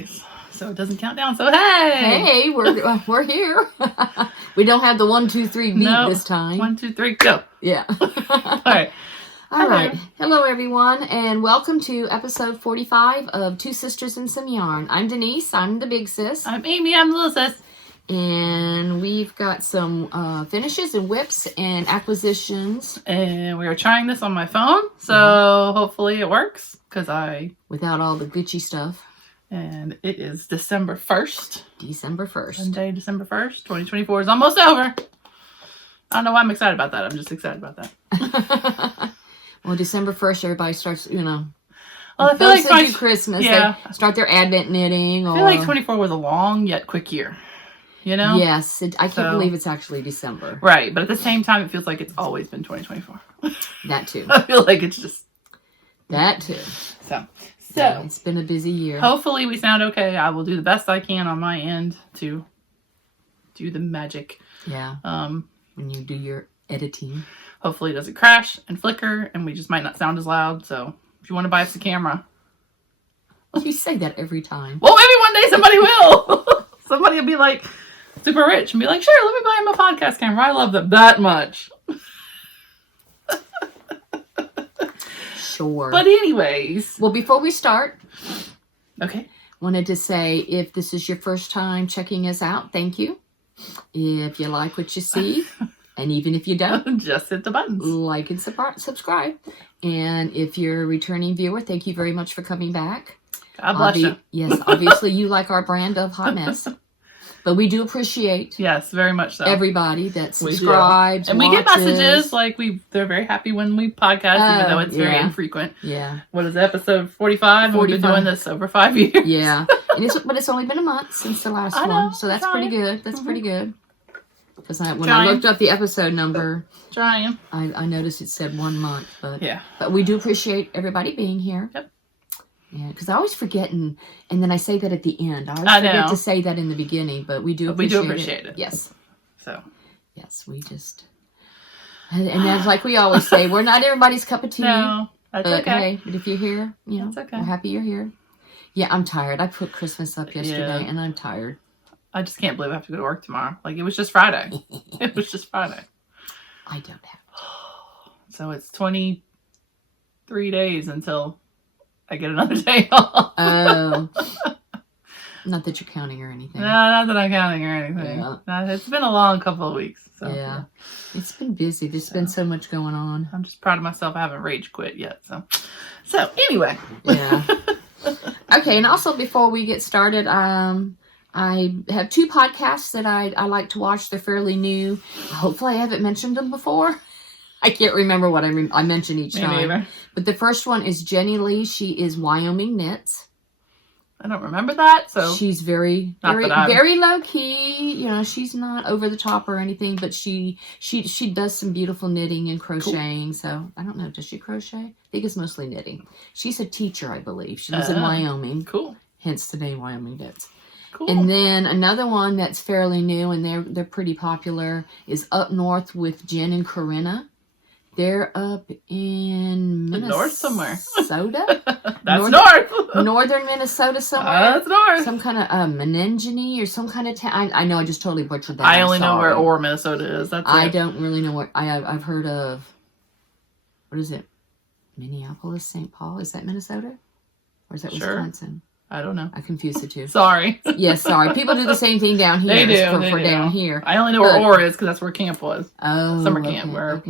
days. So it doesn't count down. So hey, we're here. We don't have the 1, 2, 3 beat this time. 1, 2, 3, go. Yeah. All right. All right. Hello, everyone, and welcome to episode 45 of Two Sisters and Some Yarn. I'm Denise. I'm the big sis. I'm Amy. I'm the little sis. And we've got some finishes and whips and acquisitions. And we are trying this on my phone, so hopefully it works without all the glitchy stuff. And it is December 1st. December 1st. Sunday, December 1st. 2024 is almost over. I don't know why I'm excited about that. I'm just excited about that. Well, December 1st, everybody starts, Well, I feel those like do Christmas. Yeah. They start their Advent knitting. I feel like 24 was a long yet quick year. Yes. I can't believe it's actually December. Right. But at the same time, it feels like it's always been 2024. That too. I feel like it's just... That too. So it's been a busy year. Hopefully we sound okay. I will do the best I can on my end to do the magic. Yeah. When you do your editing. Hopefully it doesn't crash and flicker and we just might not sound as loud. So if you want to buy us a camera. You say that every time. Well, maybe one day somebody will. Somebody will be like super rich and be like, sure, let me buy him a podcast camera. I love them that much. Sure. But anyways. Well, before we start. Okay. Wanted to say, if this is your first time checking us out, thank you. If you like what you see, and even if you don't, just hit the buttons. Like and subscribe. And if you're a returning viewer, thank you very much for coming back. God bless you. Yes, obviously you like our brand of hot mess. But we do appreciate very much so. Everybody that subscribes. And we get messages they're very happy when we podcast, even though it's very infrequent. Yeah. What is it, episode 45? We've been doing this over 5 years. Yeah. But it's only been a month since the last one. So that's pretty good. That's pretty good. Because when I looked up the episode number, I noticed it said 1 month. But we do appreciate everybody being here. Yep. Yeah, because I always forget, and then I say that at the end. I always forget to say that in the beginning, but we do appreciate it. Yes. So. Yes, we just... And that's like we always say, we're not everybody's cup of tea. No, that's okay. Hey, but if you're here, that's okay. We're happy you're here. Yeah, I'm tired. I put Christmas up yesterday, and I'm tired. I just can't believe I have to go to work tomorrow. Like, it was just Friday. It was just Friday. I don't have to. So it's 23 days until... I get another day off. Oh. Not that you're counting or anything. No, not that I'm counting or anything. Yeah. No, it's been a long couple of weeks. So, yeah. It's been busy. There's been so much going on. I'm just proud of myself. I haven't rage quit yet. So anyway. Yeah. Okay, and also before we get started, I have 2 podcasts that I like to watch. They're fairly new. Hopefully I haven't mentioned them before. I can't remember what I mention each time. Neither. But the first one is Jenny Lee. She is Wyoming Knits. I don't remember that, so she's very low key. She's not over the top or anything, but she does some beautiful knitting and crocheting. Cool. So I don't know, does she crochet? I think it's mostly knitting. She's a teacher, I believe. She lives in Wyoming. Cool. Hence the name Wyoming Knits. Cool. And then another one that's fairly new and they're pretty popular is Up North with Jen and Corinna. They're up in Minnesota. North somewhere. That's north. Northern Minnesota somewhere. That's north. Some kind of Menengene or some kind of town. I know I just totally butchered that. I only know where Orr, Minnesota is. I don't really know what I've heard of. What is it? Minneapolis, St. Paul. Is that Minnesota? Or is that Wisconsin? I don't know. I confused the two. Sorry. Yes, sorry. People do the same thing down here. They do. For down here. I only know where Orr is because that's where camp was. Oh. Summer camp, where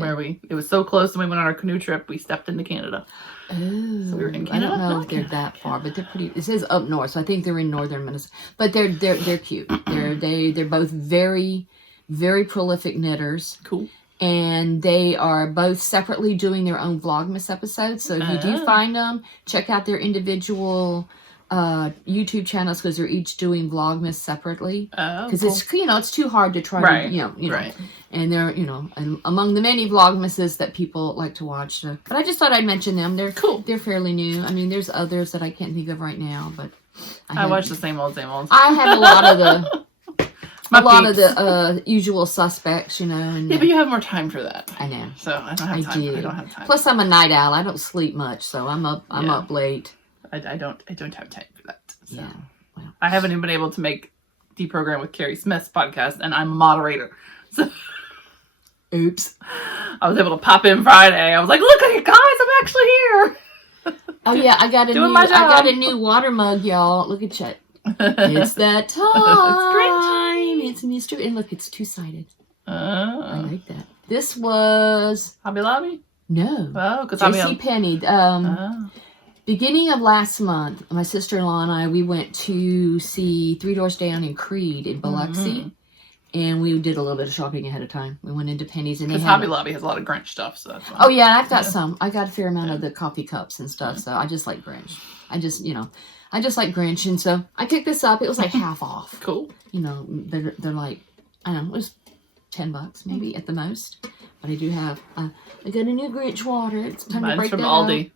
it was so close when we went on our canoe trip, we stepped into Canada. Oh. So we were in Canada. I don't know if they're that far, but they're pretty. It says up north, so I think they're in northern Minnesota. But they're cute. They're both very, very prolific knitters. Cool. And they are both separately doing their own Vlogmas episodes. So if you do find them, check out their individual YouTube channels because they're each doing Vlogmas separately. Because it's it's too hard to try to Right. And they're and among the many Vlogmases that people like to watch. So. But I just thought I'd mention them. They're cool. They're fairly new. I mean, there's others that I can't think of right now, but I watch the same old. I have a lot of the usual suspects, And, yeah, but you have more time for that. I know. So I don't have time. I don't have time. Plus, I'm a night owl. I don't sleep much, so I'm up late. I don't have time for that. So. Yeah. Well, I haven't even been able to make Deprogram with Carrie Smith's podcast, and I'm a moderator. So, oops. I was able to pop in Friday. I was like, look at you guys, I'm actually here. Oh yeah, I got a new water mug, y'all. Look at you. It's that time. It's Mr. And look, it's two-sided. I like that. This was Hobby Lobby? No. Oh, because JCPenney. Beginning of last month, my sister-in-law and I, we went to see Three Doors Down in Creed in Biloxi. And we did a little bit of shopping ahead of time. We went into Penny's. Because Hobby Lobby has a lot of Grinch stuff. So that's oh, yeah, I've got some. I got a fair amount of the coffee cups and stuff. So I just like Grinch. I just like Grinch. And so I picked this up. It was like half off. Cool. They're like, I don't know, it was $10 maybe at the most. But I do have, I got a new Grinch water. It's time to break from that Aldi.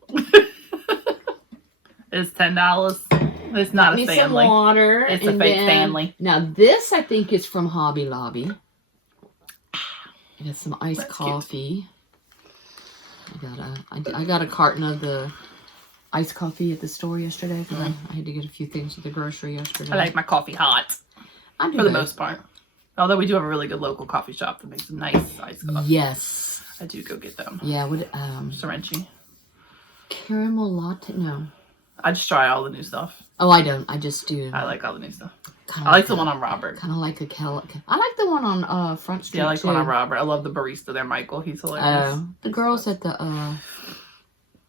It's $10. It's not a Stanley. Some water. It's a fake Stanley. Now this I think is from Hobby Lobby. I got some iced coffee. I got a carton of the iced coffee at the store yesterday because I had to get a few things at the grocery yesterday. I like my coffee hot. For the most part. Although we do have a really good local coffee shop that makes some nice iced coffee. Yes. I do go get them. Yeah. Sorrenti. Caramel latte? No. I just try all the new stuff. Oh, I don't. I just do. I like all the new stuff. I like the one on Robert. Kind of like a I like the one on Front Street. Yeah, I like the one on Robert. I love the barista there, Michael. He's hilarious. The girls at the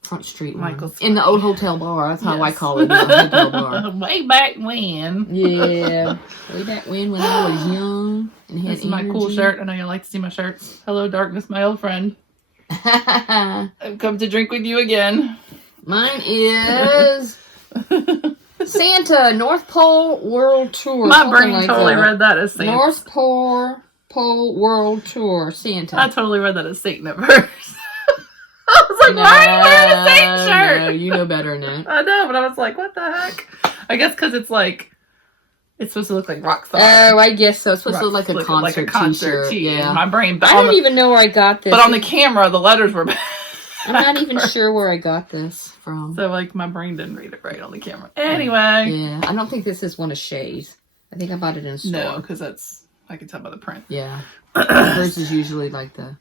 Front Street one. In the old hotel bar. That's how I call it. The hotel bar. Way back when. Yeah. Way back when I was young and had This is my cool shirt. I know you like to see my shirts. Hello, darkness, my old friend. I've come to drink with you again. Mine is Santa North Pole World Tour. My brain totally read that as Santa. North Pole World Tour Santa. I totally read that as Satan at first. I was like, why are you wearing a Satan shirt? No, you know better than that. I know, but I was like, what the heck? I guess because it's supposed to look like Rockstar. Oh, I guess so. It's supposed to look like a concert t-shirt. Yeah. My brain. I don't even know where I got this. But on the camera, the letters were bad. I'm not even sure where I got this from. So, my brain didn't read it right on the camera. Anyway. Yeah, I don't think this is one of Shay's. I think I bought it in a store. No, because I can tell by the print. Yeah. Hers is usually like the...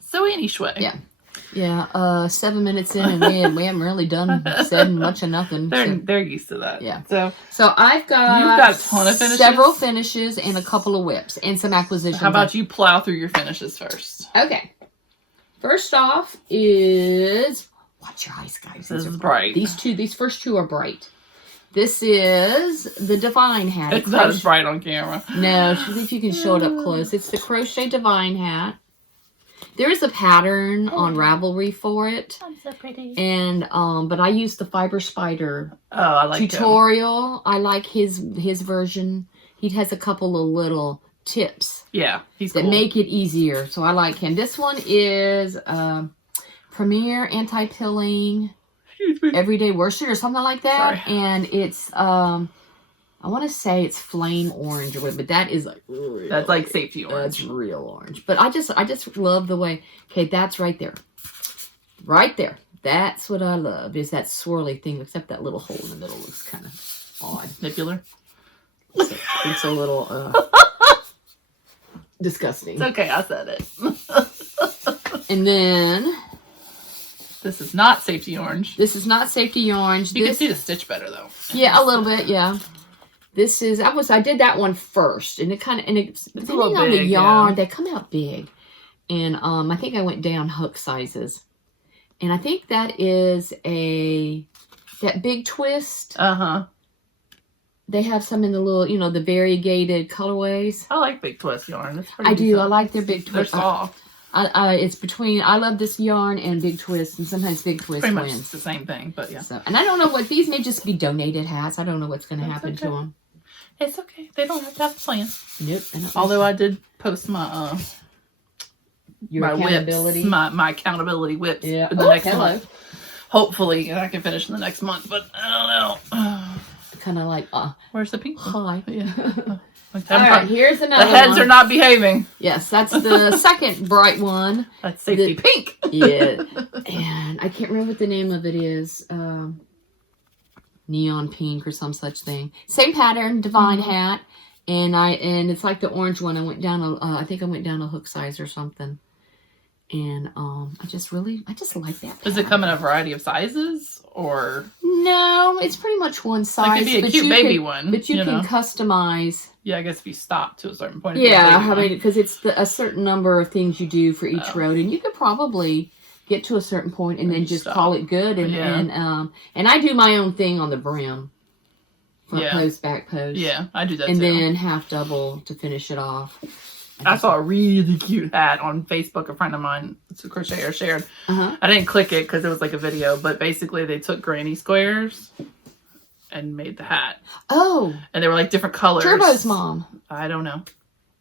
So, anyway. Yeah. Yeah, 7 minutes in, and we haven't really said much of nothing. They're used to that. Yeah. So I've got... You've got a ton of finishes? Several finishes and a couple of whips and some acquisitions. How about you plow through your finishes first? Okay. First off is... Watch your eyes, guys. This is bright. These first two are bright. This is the Divine hat. It's not as bright on camera. No, see if you can show it up close. It's the Crochet Divine hat. There is a pattern on Ravelry for it. That's so pretty. And but I use the Fiber Spider I like tutorial. Him. I like his version. He has a couple of little tips. Yeah, he's that cool. make it easier. So I like him. This one is Premier Anti-Pilling Everyday Worsted or something like that. Sorry. And it's I want to say it's flame orange or whatever, but that is like real, that's like safety orange. That's real orange. But I just love the way. Okay, that's right there. Right there. That's what I love. Is that swirly thing, except that little hole in the middle looks kind of odd. Nipular. It's a little disgusting. It's okay, I said it. And then this is not safety orange. This is not safety orange. You can see the stitch better though. Yeah, a little bit, yeah. This is I did that one first, and it's a little on big, the yarn, they come out big. And I think I went down hook sizes. And I think that is that big twist. Uh-huh. They have some in the little, the variegated colorways. I like big twist yarn. That's pretty I do. decent. I like their big twist. They're soft. It's between, I love this yarn and big twist, and sometimes big twist pretty wins. much it's the same thing, but yeah. So, and I don't know what, these may just be donated hats. I don't know what's going to happen to them. It's okay. They don't have to have a plan. Nope. Although I did post my your my accountability whips, my accountability whips in the next month. Hopefully, I can finish in the next month, but I don't know. Kind of like, where's the pink? Hi. Yeah. All right, here's another one. The heads are not behaving. Yes, that's the second bright one. That's safety pink. Yeah. And I can't remember what the name of it is. neon pink or some such thing. Same pattern, Divine hat. And it's like the orange one. I went down I think I went down a hook size or something. And I just like that pattern. Does it come in a variety of sizes or? No, it's pretty much one size. It could be a cute baby one. But you can customize. Yeah, I guess if you stop to a certain point. Yeah, I mean, because it's a certain number of things you do for each road. And you could probably get to a certain point and then just call it good. And I do my own thing on the brim. Front post, back post. Yeah, I do that too. And then half double to finish it off. I saw a really cute hat on Facebook. A friend of mine, it's a crocheter, shared. I didn't click it because it was like a video, but basically they took granny squares and made the hat. Oh. And they were like different colors. Turbo's mom. I don't know.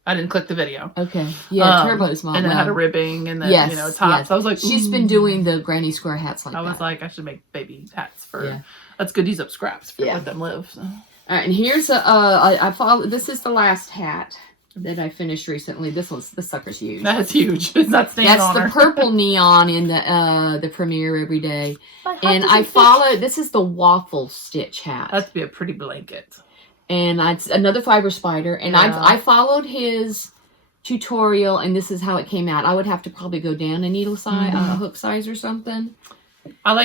I didn't click the video. Okay. Yeah, Turbo's mom. And it had a ribbing and then, tops. Yes. I was like, she's been doing the granny square hats like that. I was like, I should make baby hats for... Yeah. That's good to use up scraps for let them live. So. All right, and here's I follow. This is the last hat that I finished recently. This sucker's huge. That's huge. It's not staying on her. That's the purple neon in the Premiere Everyday. And I follow. This is the waffle stitch hat. That'd be a pretty blanket. And it's another fiber spider. And I followed his tutorial, and this is how it came out. I would have to probably go down a needle size, hook size or something.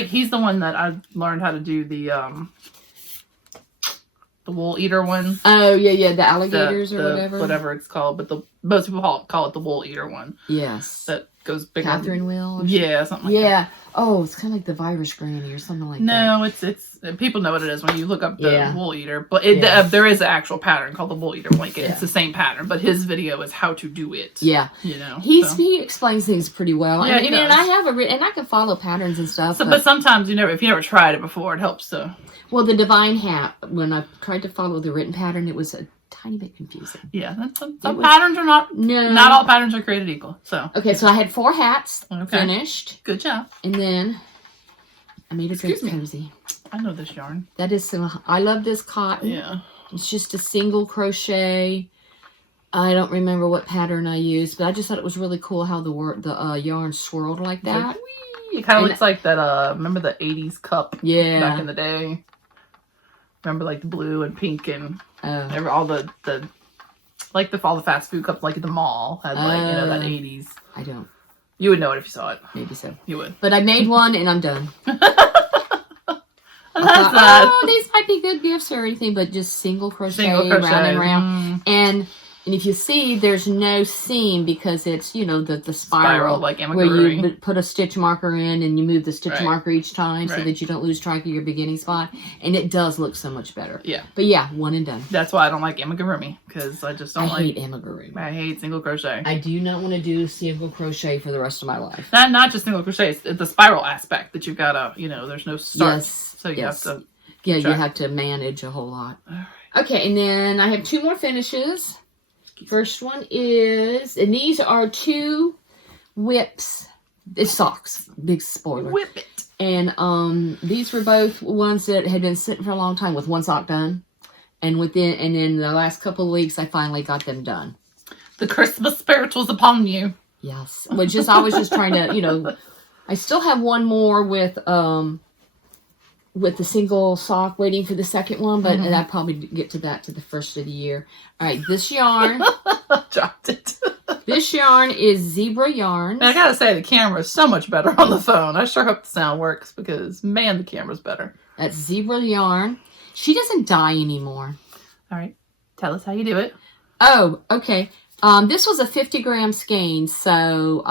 He's the one that I learned how to do the wool eater one. Oh, yeah, the alligators or whatever. Whatever it's called, but most people call it the wool eater one. Yes. That goes bigger. Catherine wheel? Yeah, something like that. Yeah. Oh, it's kind of like the virus granny or something like that. No, it's people know what it is when you look up the wool eater. But there is an actual pattern called the wool eater blanket. Yeah. It's the same pattern, but his video is how to do it. Yeah. You know. He explains things pretty well. Yeah, and I have and I can follow patterns and stuff. But sometimes if you never tried it before, it helps to. Well, the Divine hat, when I tried to follow the written pattern, it was a tiny bit confusing. Yeah, some patterns are not all patterns are created equal. So okay, so I had 4 hats finished. Good job. And then I made a drapes cozy. I know this yarn. That is I love this cotton. Yeah. It's just a single crochet. I don't remember what pattern I used, but I just thought it was really cool how the yarn swirled like that. Like, it kind of looks like that. Remember the 80s cup? Yeah. Back in the day. Remember like the blue and pink and all the all the fast food cups like at the mall had that 80s. I don't. You would know it if you saw it. Maybe so. You would. But I made one and I'm done. These might be good gifts or anything, but just single crochet. Round and round. And if you see, there's no seam because it's, the spiral like amigurumi. Where you put a stitch marker in and you move the stitch marker each time so that you don't lose track of your beginning spot. And it does look so much better. Yeah. But yeah, one and done. That's why I don't like amigurumi because I just don't hate amigurumi. I hate single crochet. I do not want to do single crochet for the rest of my life. Not just single crochet. It's the spiral aspect that you've got to, there's no start. Yes. So you have to. Yeah, you have to manage a whole lot. All right. Okay, and then I have 2 more finishes. First one is, and these are 2 whips. It's socks. Big spoiler. Whip it. And these were both ones that had been sitting for a long time with 1 sock done. And in the last couple of weeks, I finally got them done. The Christmas spirit was upon you. Yes. I was just trying to, I still have one more with the single sock waiting for the second one, but I'll probably get to that to the first of the year. All right, this yarn. Dropped it. This yarn is zebra yarn. I gotta say, the camera is so much better on the phone. I sure hope the sound works because, man, the camera's better. That's zebra yarn. She doesn't dye anymore. All right, tell us how you do it. Oh, okay. This was a 50-gram skein, so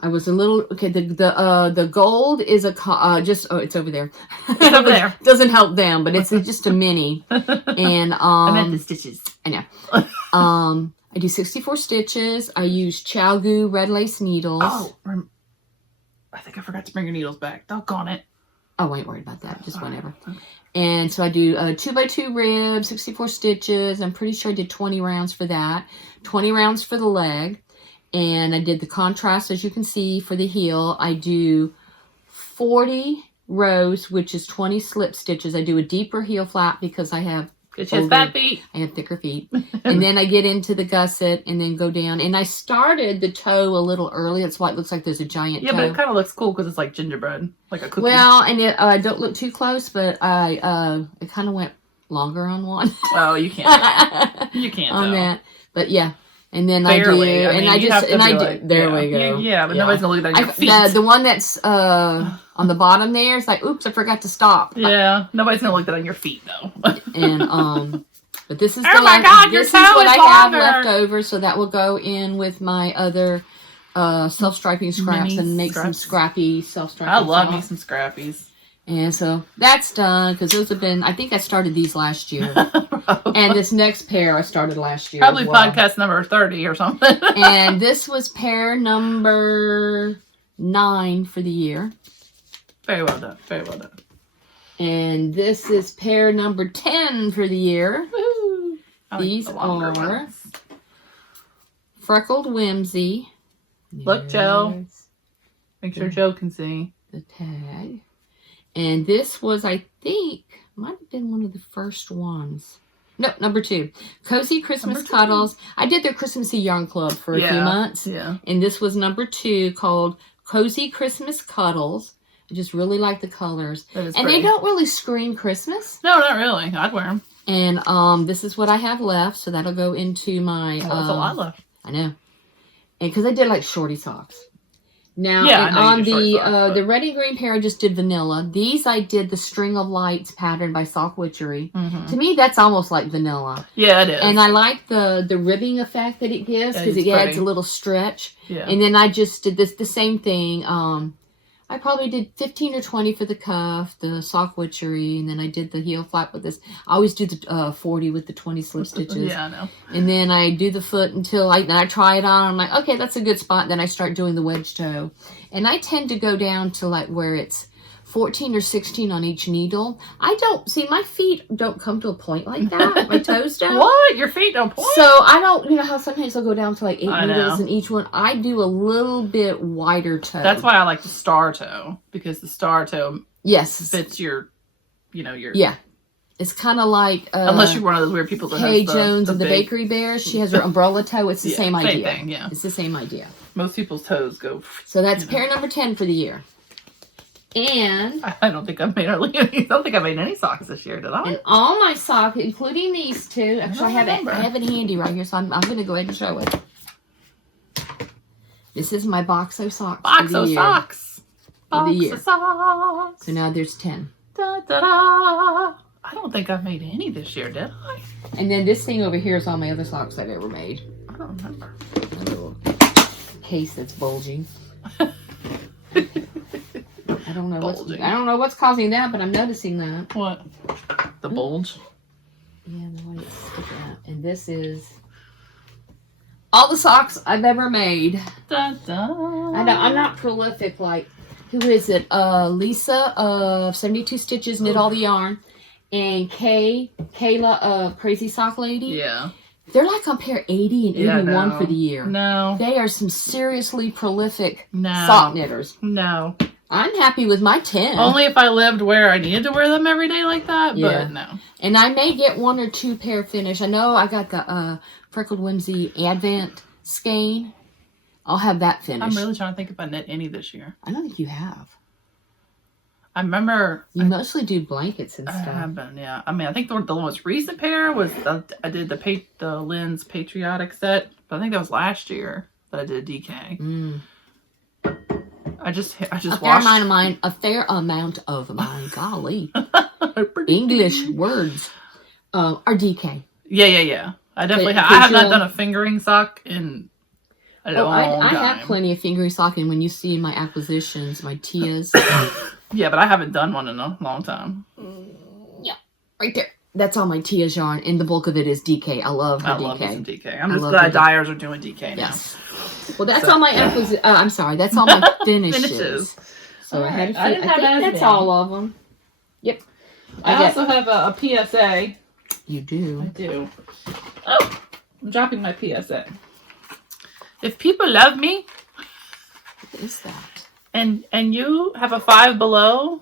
I was a little the gold is it's over there. It's over there. Doesn't help them, but it's just a mini. And I meant the stitches. I know. I do 64 stitches. I use Chalgu red lace needles. Oh, I think I forgot to bring your needles back. Doggone it. Oh, I ain't worried about that. Just whenever. Okay. And so I do 2x2 ribs, 64 stitches. I'm pretty sure I did 20 rounds for that. 20 rounds for the leg. And I did the contrast, as you can see, for the heel. I do 40 rows, which is 20 slip stitches. I do a deeper heel flap because I have Because she has fat feet. I have thicker feet. And then I get into the gusset and then go down. And I started the toe a little early. That's why it looks like there's a giant toe. But it kind of looks cool because it's like gingerbread. Like a cookie. Well, and don't look too close, but it kind of went longer on one. Oh, you can't. You can't on though. That. But yeah. And then Barely. I do, there we go. Yeah, but nobody's going to look at your feet. The one that's on the bottom there is like, oops, I forgot to stop. Yeah, nobody's going to look at your feet, though. And, but this is oh my God, this is what I have left over, so that will go in with my other self-striping scraps and make some scrappy self-striping. I love me some scrappies. And so that's done because those have been, I think I started these last year. And this next pair I started last year. Probably podcast number 30 or something. And this was pair number 9 for the year. Very well done. Very well done. And this is pair number 10 for the year. Woo-hoo. These are Freckled Whimsy. Look, Joe. Make sure Joe can see. The tag. And this was, I think, might have been one of the first ones. No, number 2. Cozy Christmas Cuddles. I did their Christmassy Yarn Club for a few months. Yeah. And this was number 2 called Cozy Christmas Cuddles. I just really like the colors. And they don't really scream Christmas. No, not really. I'd wear them. And this is what I have left. So that'll go into my... that's a lot left. I know. And because I did like shorty socks. Now, on the red and green pair, I just did vanilla. These, I did the String of Lights pattern by Sock Witchery. Mm-hmm. To me, that's almost like vanilla. Yeah, it is. And I like the ribbing effect that it gives because it adds a little stretch. Yeah. And then I just did the same thing. I probably did 15 or 20 for the cuff, the Sock Witchery, and then I did the heel flap with this. I always do the 40 with the 20 slip stitches. Yeah, I know. And then I do the foot until I try it on. I'm like, okay, that's a good spot. Then I start doing the wedge toe. And I tend to go down to like where it's 14 or 16 on each needle. My feet don't come to a point like that. My toes don't. What? Your feet don't point? So I don't, you know how sometimes I'll go down to like 8 needles in each one. I do a little bit wider toe. That's why I like the star toe, because the star toe fits your. Yeah. It's kind of like... unless you're one of those weird people that Kay Jones of the Bakery Bears. She has her umbrella toe. It's the same idea. Thing, yeah. It's the same idea. Most people's toes go... So that's pair number 10 for the year. And I don't think I've made any socks this year, did I? And all my socks, including these two, actually I have it handy right here, so I'm going to go ahead and show it. This is my Boxo socks. Boxo socks. Boxo socks. So now there's 10. Da, da, da. I don't think I've made any this year, did I? And then this thing over here is all my other socks I've ever made. I don't remember. A little case that's bulging. I don't know what's causing that, but I'm noticing that. What? The bulge? Yeah, the way it's sticking out. And this is all the socks I've ever made. Da, da. I know I'm not prolific like who is it? Lisa of 72 Stitches knit all the yarn, and Kayla of Crazy Sock Lady. Yeah. They're like on pair 80 and 81 for the year. No. They are some seriously prolific sock knitters. No. I'm happy with my 10. Only if I lived where I needed to wear them every day like that, but no. And I may get 1 or 2 pair finished. I know I got the Freckled Whimsy Advent skein. I'll have that finished. I'm really trying to think if I knit any this year. I don't think you have. I remember... You mostly do blankets and stuff. I have been, yeah. I mean, I think the most recent pair was... I did the Lynn's Patriotic set, but I think that was last year that I did a DK. Mm. I just washed... A fair amount of mine, golly. English words are DK. Yeah. I definitely have. I have not done a fingering sock in a long time. I have plenty of fingering sock, and when you see my acquisitions, my Tias. Yeah, but I haven't done one in a long time. Yeah, right there. That's all my Tia's yarn, and the bulk of it is DK. I love her DK. I love me some DK. I'm just glad dyers are doing DK now. Yes. Well, that's all my I'm sorry. That's all my finishes. So I had a few. I think that's all of them. Yep. I also have a PSA. You do? I do. Oh, I'm dropping my PSA. If people love me, what is that? And you have a 5 below,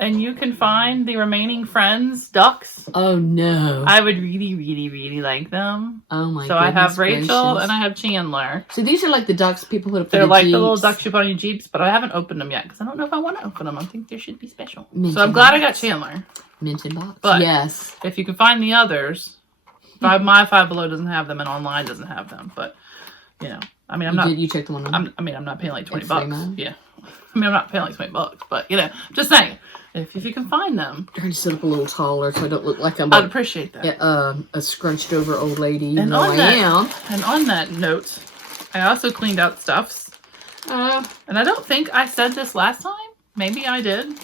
And you can find the remaining friends' ducks. Oh, no. I would really, really, really like them. Oh, my So I have Rachel and I have Chandler. So these are like the ducks people put up for They're the like Jeeps. the little ducks you put on your Jeeps, but I haven't opened them yet because I don't know if I want to open them. I think they should be special. So I'm glad I got Chandler. Minted box. But yes. If you can find the others, my Five Below doesn't have them and online doesn't have them. But, you know, I mean, you checked the one on? I'm not paying like $20. Yeah. I mean, I'm not paying like $20, but, you know, just saying. If you can find them. I'm trying to sit up a little taller so I don't look like I'd appreciate that. A scrunched over old lady. And on that note, I also cleaned out stuffs. And I don't think I said this last time. Maybe I did.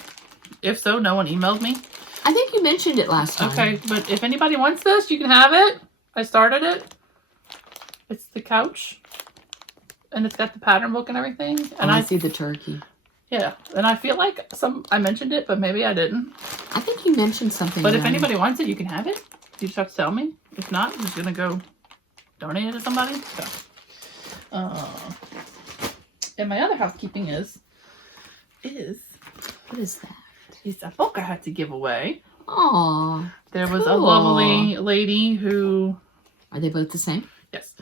If so, no one emailed me. I think you mentioned it last time. Okay, but if anybody wants this, you can have it. I started it. It's the couch. And it's got the pattern book and everything. And I see the turkey. Yeah, and I feel like I mentioned it, but maybe I didn't. I think you mentioned something. But if anybody wants it, you can have it. You just have to tell me. If not, I'm just going to go donate it to somebody. So. And my other housekeeping is... What is that? It's a book I had to give away. Aww. There was a lovely lady who... Are they both the same? Yes.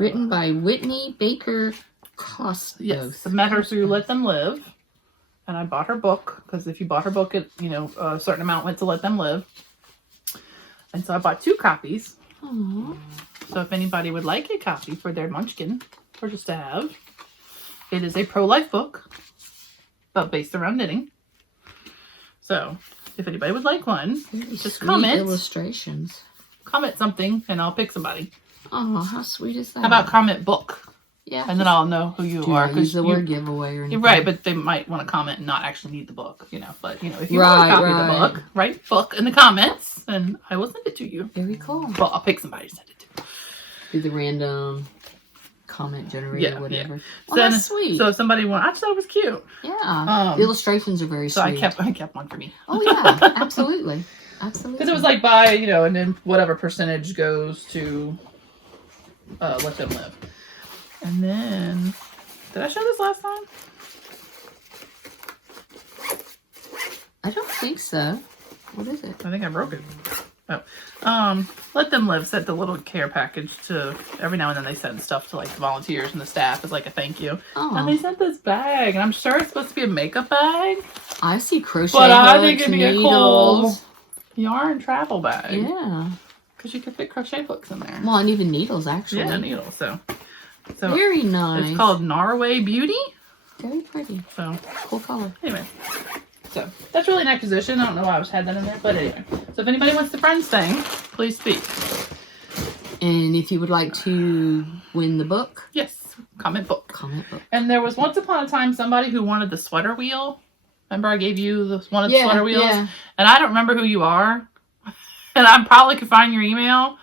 Written by Whitney Baker Costos. Yes. I met her through Let Them Live. And I bought her book. Because if you bought her book, a certain amount went to Let Them Live. And so I bought 2 copies. Aww. So if anybody would like a copy for their munchkin, or just to have, it is a pro-life book, but based around knitting. So if anybody would like one, just comment. Illustrations. Comment something, and I'll pick somebody. Oh, how sweet is that? How about comment book? Yeah. And then I'll know who you are. Use the word giveaway or anything. Right, but they might want to comment and not actually need the book, But, if you want a copy of the book, write book in the comments, and I will send it to you. Very cool. Well, I'll pick somebody to send it to. Do the random comment generator or whatever. Yeah. Oh, that's sweet. So if somebody wanted, I just thought it was cute. Yeah. The illustrations are very sweet. So I kept one for me. Oh, yeah. Absolutely. Absolutely. Because it was like buy, and then whatever percentage goes to Let Them Live. And then, did I show this last time? I don't think so. What is it? I think I broke it. Oh. Let Them Live sent the little care package to, every now and then they send stuff to like the volunteers and the staff as like a thank you. Oh. And they sent this bag, and I'm sure it's supposed to be a makeup bag. I see crochet but hooks, I think it'd be a cool needles. Yarn travel bag. Yeah. Because you could fit crochet hooks in there. Well, and even needles, actually. Yeah, needles. So very nice. It's called Norway Beauty. Very pretty. So cool color. Anyway, so that's really an acquisition. I don't know why I had that in there, but anyway. So if anybody wants the Friends thing, please speak. And if you would like to win the book, yes, comment book. Comment book. And there was once upon a time somebody who wanted the sweater wheel. Remember I gave you one of the sweater wheels? Yeah. And I don't remember who you are. And I probably could find your email.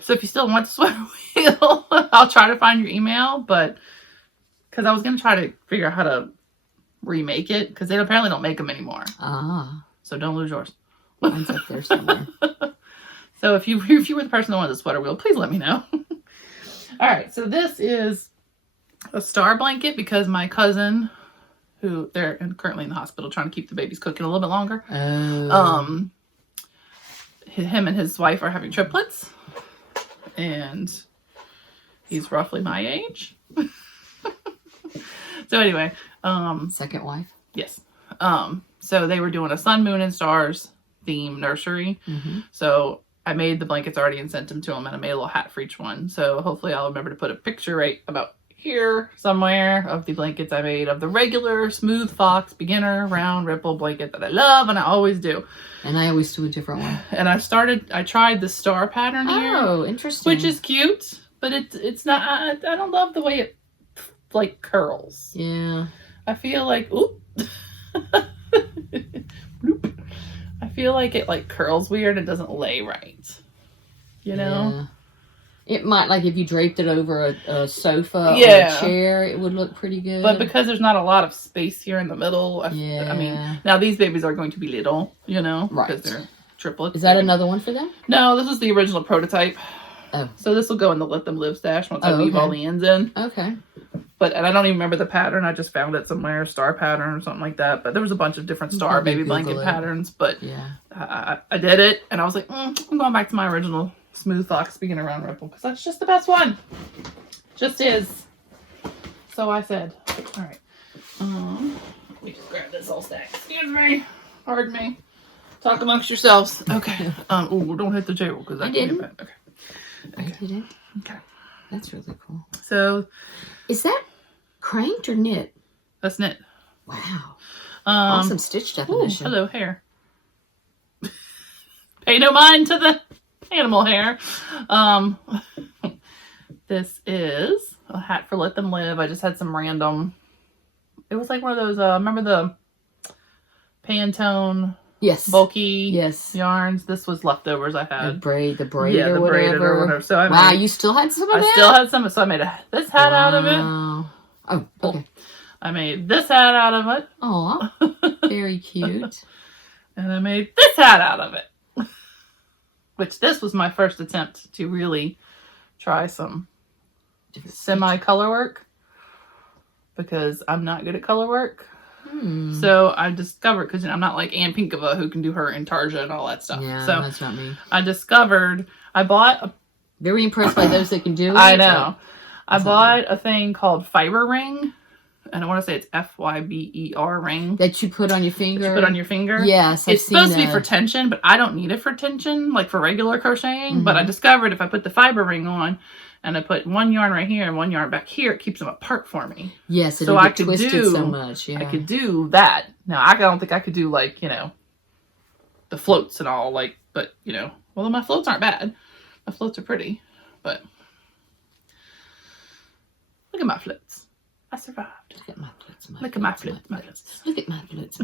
So if you still want the sweater wheel, I'll try to find your email. But because I was going to try to figure out how to remake it. Because they apparently don't make them anymore. Ah. So don't lose yours. Mine's up there somewhere. So if you were the person that wanted the sweater wheel, please let me know. All right. So this is a star blanket because my cousin, who they're currently in the hospital trying to keep the babies cooking a little bit longer. Oh. Him and his wife are having triplets. And he's roughly my age. So anyway. Second wife? Yes. So they were doing a sun, moon, and stars theme nursery. Mm-hmm. So I made the blankets already and sent them to them, and I made a little hat for each one. So hopefully I'll remember to put a picture right about here somewhere of the blankets I made of the regular smooth fox beginner round ripple blanket that I love, and I always do. And I always do a different one. And I tried the star pattern here. Oh, interesting. Which is cute, but it's not, I don't love the way it like curls. Yeah. I feel like, oop. Bloop. I feel like it like curls weird and doesn't lay right. You know? Yeah. It might, like if you draped it over a sofa or Yeah. a chair, it would look pretty good. But because there's not a lot of space here in the middle, Yeah. I mean, now these babies are going to be little, you know? Right. Because they're triplets. Is that another one for them? No, this is the original prototype. Oh. So this will go in the Let Them Live stash once I weave all the ends in. Okay. and I don't even remember the pattern. I just found it somewhere, star pattern or something like that. But there was a bunch of different star baby blanket patterns. But I did it, and I was like, I'm going back to my original Smooth Fox Beginner Round Ripple because that's just the best one. Just is. So I said, all right. Let me just grab this whole stack. Excuse me. Pardon me. Talk amongst yourselves. Okay. Don't hit the table because I didn't. Okay. I didn't. Okay. That's really cool. So, is that cranked or knit? That's knit. Wow. Awesome stitch definition. Hello, hair. Pay no mind to the animal hair. This is a hat for Let Them Live. I just had some random. It was like one of those. Remember the Pantone? Yes. Bulky yarns. This was leftovers I had. The braid yeah, or whatever. So I you still had some of that? I still had some. So I made this hat out of it. Oh, okay. I made this hat out of it. Aw, very cute. And I made this hat out of it. Which this was my first attempt to really try some semi-color work. Because I'm not good at color work. So I discovered, because I'm not like Ann Pinkova who can do her Intarsia and all that stuff. Yeah, so that's not me. I bought very impressed by those that can do it. I know. I bought a thing called Fiber Ring. And I want to say it's FYBER ring. That you put on your finger? Yes, it's supposed to be for tension, but I don't need it for tension, like for regular crocheting. But I discovered if I put the fiber ring on, and I put one yarn right here and one yarn back here, it keeps them apart for me. Yes, so I could twisted so much. I could do that. Now, I don't think I could do, like, the floats and all, like, but, well, my floats aren't bad. My floats are pretty, but look at my floats. I survived. Look at my floats, Look at my floats. Look at my floats.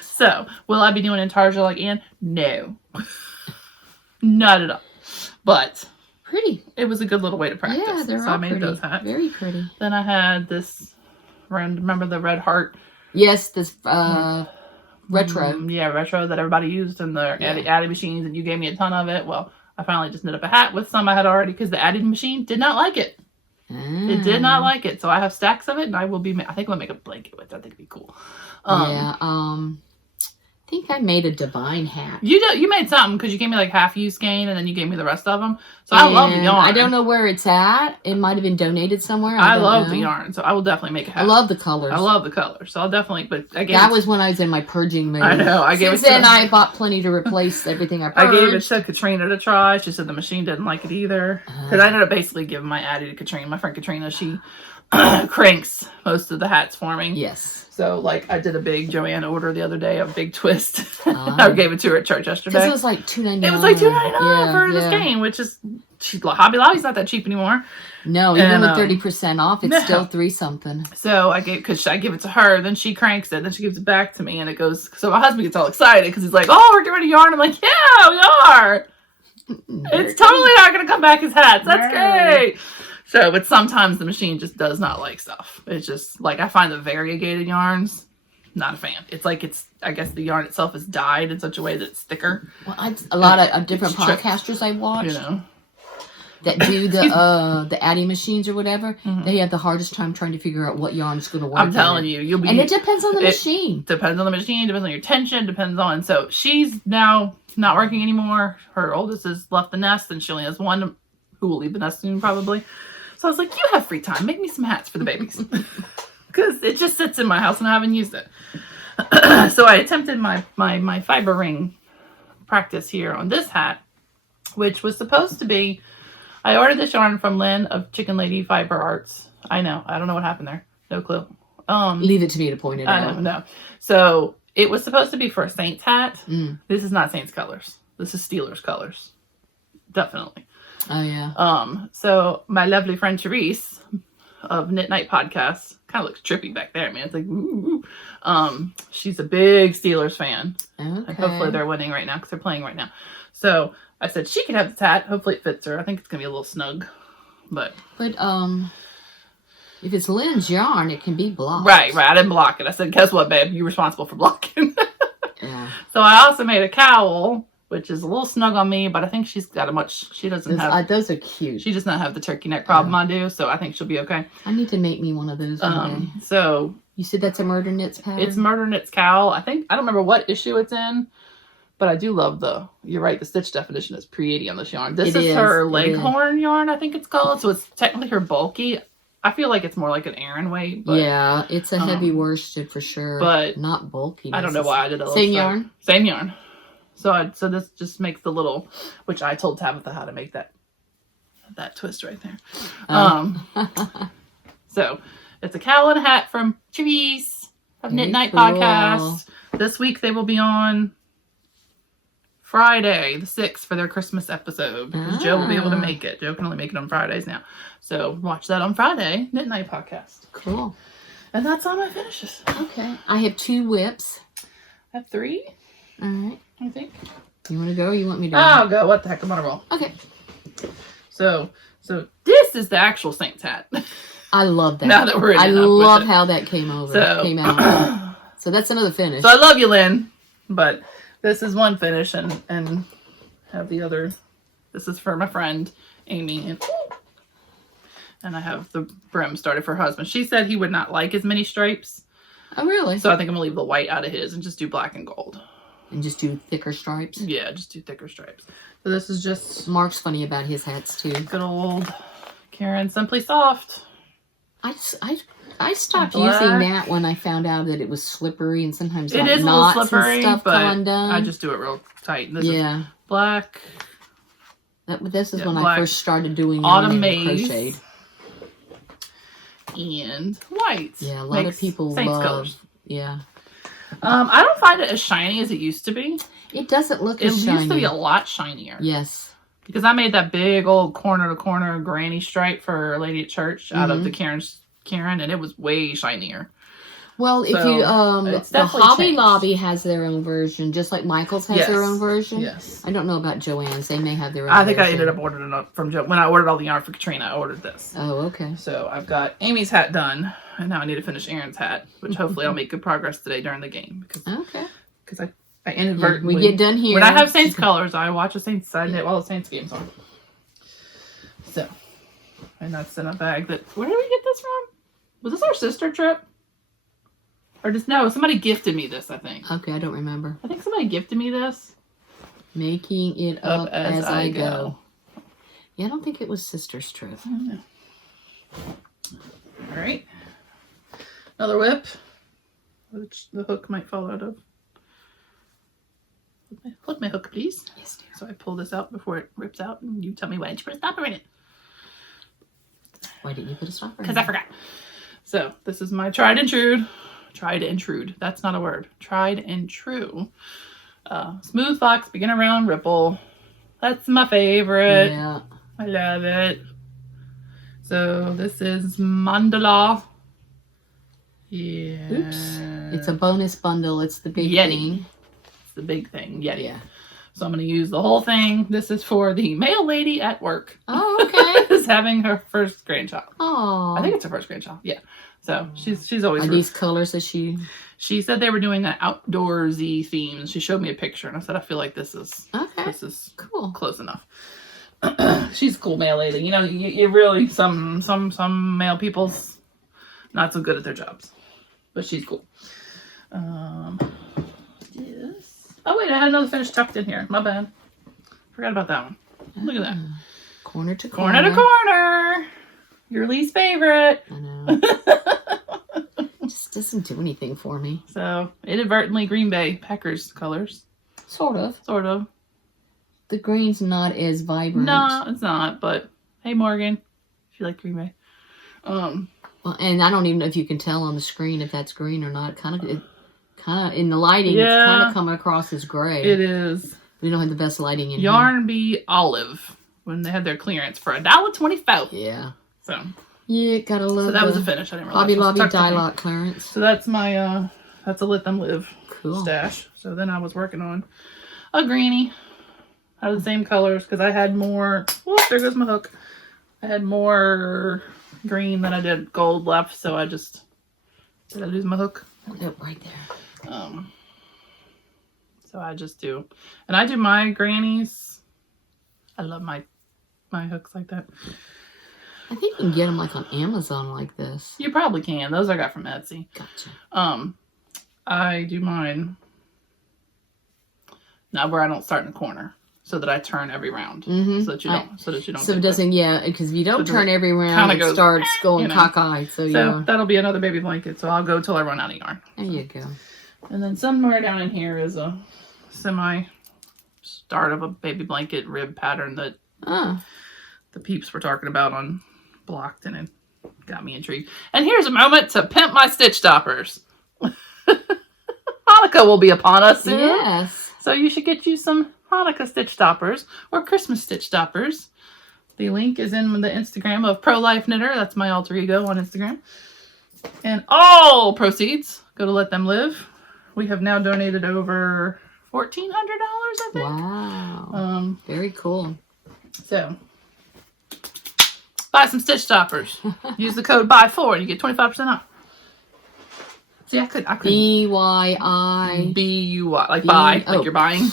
So, will I be doing Intarsia like Ann? No. Not at all. But pretty. It was a good little way to practice. Yeah, they're all I made pretty. Those hats. Very pretty. Then I had this, remember the red heart? Yes, this retro. Yeah, retro that everybody used in their Addy machines, and you gave me a ton of it. Well, I finally just knit up a hat with some I had already because the Addy machine did not like it. It did not like it. So I have stacks of it, and I will be, I think I'll make a blanket with it. I think it'd be cool. I think I made a divine hat. You made something because you gave me like half used skein and then you gave me the rest of them. So I love the yarn. I don't know where it's at. It might have been donated somewhere. I love the yarn, so I will definitely make a hat. I love the colors. So I'll definitely. But again, that was when I was in my purging mood. I know. I bought plenty to replace everything I purged. I gave it to Katrina to try. She said the machine didn't like it either. Because I ended up basically giving my Addy to Katrina. My friend Katrina, she cranks most of the hats for me. Yes. So, like, I did a big Joanna order the other day, a big twist. I gave it to her at church yesterday. Because it was like $2.99. It was like $2.99 for this game, which is, Hobby Lobby's not that cheap anymore. No, even with 30% off, it's still $3 something. So I give it to her, then she cranks it, then she gives it back to me, and it goes. So my husband gets all excited because he's like, "Oh, we're doing a yarn." I'm like, "Yeah, we are." It's totally not going to come back as hats. That's great. So, but sometimes the machine just does not like stuff. It's just, like, I find the variegated yarns, not a fan. It's like I guess the yarn itself is dyed in such a way that it's thicker. Well, a lot of different podcasters I watch that do the Addy machines or whatever, they have the hardest time trying to figure out what yarn is going to work. I'm telling you, and it depends on the machine. Depends on the machine, depends on your tension, depends on. So she's now not working anymore. Her oldest has left the nest, and she only has one who will leave the nest soon, probably. So I was like, you have free time. Make me some hats for the babies. Because it just sits in my house and I haven't used it. So I attempted my fiber ring practice here on this hat, which was supposed to be, I ordered this yarn from Lynn of Chicken Lady Fiber Arts. I know. I don't know what happened there. No clue. Leave it to me to point it out. I know. So it was supposed to be for a Saints hat. This is not Saints colors. This is Steelers colors. Definitely. Oh, yeah. So my lovely friend Therese of Knit Night Podcast, kind of looks trippy back there, man. It's like, ooh. She's a big Steelers fan. Okay. And hopefully they're winning right now because they're playing right now. So I said she could have this hat. Hopefully it fits her. I think it's going to be a little snug. But if it's Lynn's yarn, it can be blocked. Right. I didn't block it. I said, guess what, babe? You're responsible for blocking. Yeah. So I also made a cowl which is a little snug on me, but I think she's got she doesn't have... Those are cute. She does not have the turkey neck problem I do, so I think she'll be okay. I need to make me one of those one day. So... You said that's a Murder Knits pattern? It's Murder Knits cowl. I don't remember what issue it's in, but I do love you're right, the stitch definition is pretty on this yarn. This is her Leghorn yarn, I think it's called, so it's technically her bulky. I feel like it's more like an Aran weight. But, yeah, it's a heavy worsted for sure, but not bulky. I don't know why I did a same yarn. Same yarn. So this just makes the little, which I told Tabitha how to make that twist right there. So it's a cowl and a hat from Cherise of Knit Night Podcast. This week they will be on Friday the 6th for their Christmas episode because Joe will be able to make it. Joe can only make it on Fridays now. So watch that on Friday, Knit Night Podcast. Cool. And that's all my finishes. Okay. I have 2 whips. I have 3. All right. I think. You want to go or you want me to? I'll go. What the heck? I'm on a roll. Okay. So this is the actual Saints hat. I love that. Now that we're in I love how that came out. So that's another finish. So I love you, Lynn. But this is one finish and have the other. This is for my friend, Amy. And I have the brim started for her husband. She said he would not like as many stripes. Oh, really? So I think I'm going to leave the white out of his and just do black and gold. And just do thicker stripes? Yeah, just do thicker stripes. So this is just... Mark's funny about his hats, too. Good old Karen Simply Soft. I stopped using that when I found out that it was slippery and sometimes it is a little slippery, and stuff but undone. I just do it real tight. This is black. This is when I first started doing autumn maize crocheted. And white. Yeah, a lot of people love colors. Yeah. I don't find it as shiny as it used to be. It doesn't look as shiny. It used to be a lot shinier. Yes. Because I made that big old corner-to-corner granny stripe for a lady at church out of the Karen, and it was way shinier. Well, if you, the Hobby Lobby has their own version, just like Michael's has their own version. Yes. I don't know about Joann's. They may have their own I think version. I ended up ordering it from when I ordered all the yarn for Katrina, I ordered this. Oh, okay. So I've got Amy's hat done, and now I need to finish Aaron's hat, which hopefully I'll make good progress today during the game. Because I inadvertently... we get done here. When I have Saints colors, I watch a Saints side knit while the Saints game's on. So, and that's in a bag that... Where did we get this from? Was this our sister trip? Or just... No, somebody gifted me this, I think. Okay, I don't remember. I think somebody gifted me this. Making it up as I go. Yeah, I don't think it was sister's trip. I don't know. All right. Another whip, which the hook might fall out of. Hold my hook, please. Yes, dear. So I pull this out before it rips out, and you tell me why didn't you put a stopper in it? Why didn't you put a stopper in it? Because I forgot. So this is my tried and true. That's not a word. Tried and true. Smooth Fox Beginner Round Ripple. That's my favorite. Yeah. I love it. So this is Mandala. Yeah. Oops. It's a bonus bundle. It's the big thing. It's the big thing. Yeti. Yeah. So I'm going to use the whole thing. This is for the mail lady at work. Oh, okay. Who's having her first grandchild. Oh. I think it's her first grandchild. Yeah. So she's always... Are these colors that she... She said they were doing an outdoorsy theme. She showed me a picture and I said, I feel like this is... Okay. This is cool. Close enough. She's a cool mail lady. You know, you really... Some mail people's not so good at their jobs. But she's cool. Yes. Oh, wait. I had another finish tucked in here. My bad. Forgot about that one. Look at that. Corner to corner. Corner to corner. Your least favorite. I know. It just doesn't do anything for me. So, inadvertently Green Bay Packers colors. Sort of. Sort of. The green's not as vibrant. No, it's not. But, hey, Morgan. If you like Green Bay. Well, and I don't even know if you can tell on the screen if that's green or not. Kind of in the lighting, it's kind of coming across as gray. It is. We don't have the best lighting in Yarn Bee Olive when they had their clearance for $1.25. Yeah. So. Yeah, gotta love. So that was a finish. I didn't realize. Hobby Lobby dye lot clearance. So that's my that's a Let Them Live stash. So then I was working on a granny out of the same colors because I had more. Whoop, there goes my hook. I had more green than I did gold left, so I just... Did I lose my hook? Nope, right there. So I just do. And I do my grannies. I love my hooks like that. I think you can get them like on Amazon like this. You probably can. Those I got from Etsy. Gotcha. I do mine now where I don't start in the corner, so that I turn every round, so that you don't. So it doesn't. Yeah, because if you don't turn every round, it starts going cockeyed. So that'll be another baby blanket. So I'll go till I run out of yarn. There you go. And then somewhere down in here is a semi start of a baby blanket rib pattern that the peeps were talking about on Blocked, and it got me intrigued. And here's a moment to pimp my stitch stoppers. Hanukkah will be upon us soon. Yes. So you should get you some Hanukkah stitch stoppers or Christmas stitch stoppers. The link is in the Instagram of Pro Life Knitter. That's my alter ego on Instagram. And all proceeds go to Let Them Live. We have now donated over $1,400, I think. Wow. Very cool. So buy some stitch stoppers. Use the code BUY4 and you get 25% off. See, I could. B-Y-I. B-U-Y. Like buy. Like you're buying.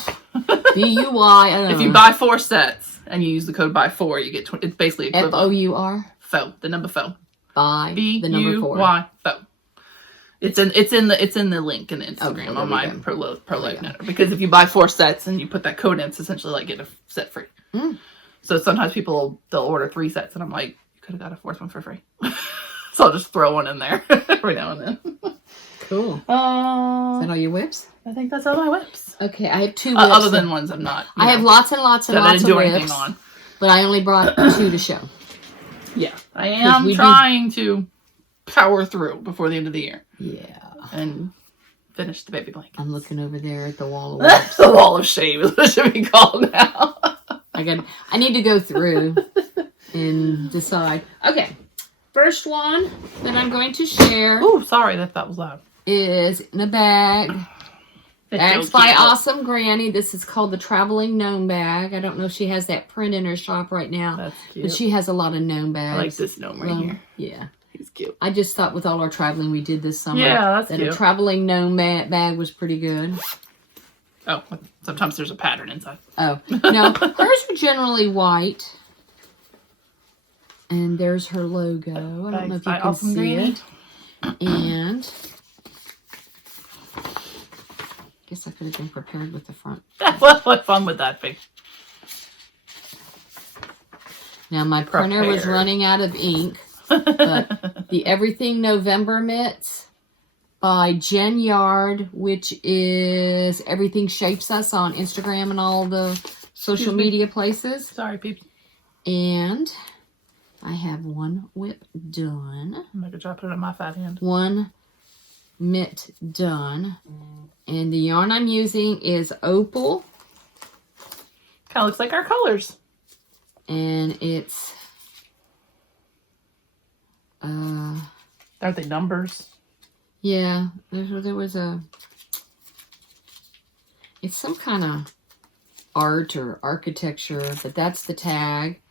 B-U-Y. I don't know. If you buy 4 sets and you use the code BUY4, you get it's basically equivalent. F-O-U-R? Faux. The number faux. Buy the number 4. B-U-Y. Faux. It's in the link in the Instagram on my Pro Life Knitter. Because if you buy 4 sets and you put that code in, it's essentially like getting a set free. So sometimes they'll order 3 sets and I'm like, you could have got a 4th one for free. So I'll just throw one in there every now and then. Cool. Is that all your whips? I think that's all my whips. Okay, I have 2 whips. Other than ones I'm not. I have lots and lots and lots of whips. But I only brought 2 to show. Yeah, I am trying to power through before the end of the year. Yeah. And finish the baby blanket. I'm looking over there at the wall of whips. The wall of shame is what it should be called now. I need to go through and decide. Okay. First one that I'm going to share. Oh, sorry that was loud. Is in a bag. Bags by Awesome Granny. This is called the Traveling Gnome Bag. I don't know if she has that print in her shop right now. That's cute. But she has a lot of gnome bags. I like this gnome right here. Yeah. He's cute. I just thought with all our traveling we did this summer. Yeah, that's cute. A traveling gnome bag was pretty good. Oh, sometimes there's a pattern inside. Oh. No, hers are generally white. And there's her logo. I don't know if you can see it. And I guess I could have been prepared with the front. What fun would that be? Now my printer was running out of ink. But the Everything November mitts by Jen Yard, which is Everything Shapes Us on Instagram and all the social media places. Sorry, peeps. And I have one whip done. I'm going to drop it on my fat hand. One mitt done. And the yarn I'm using is Opal. Kind of looks like our colors. And it's... Aren't they numbers? Yeah. There was a... It's some kind of art or architecture, but that's the tag.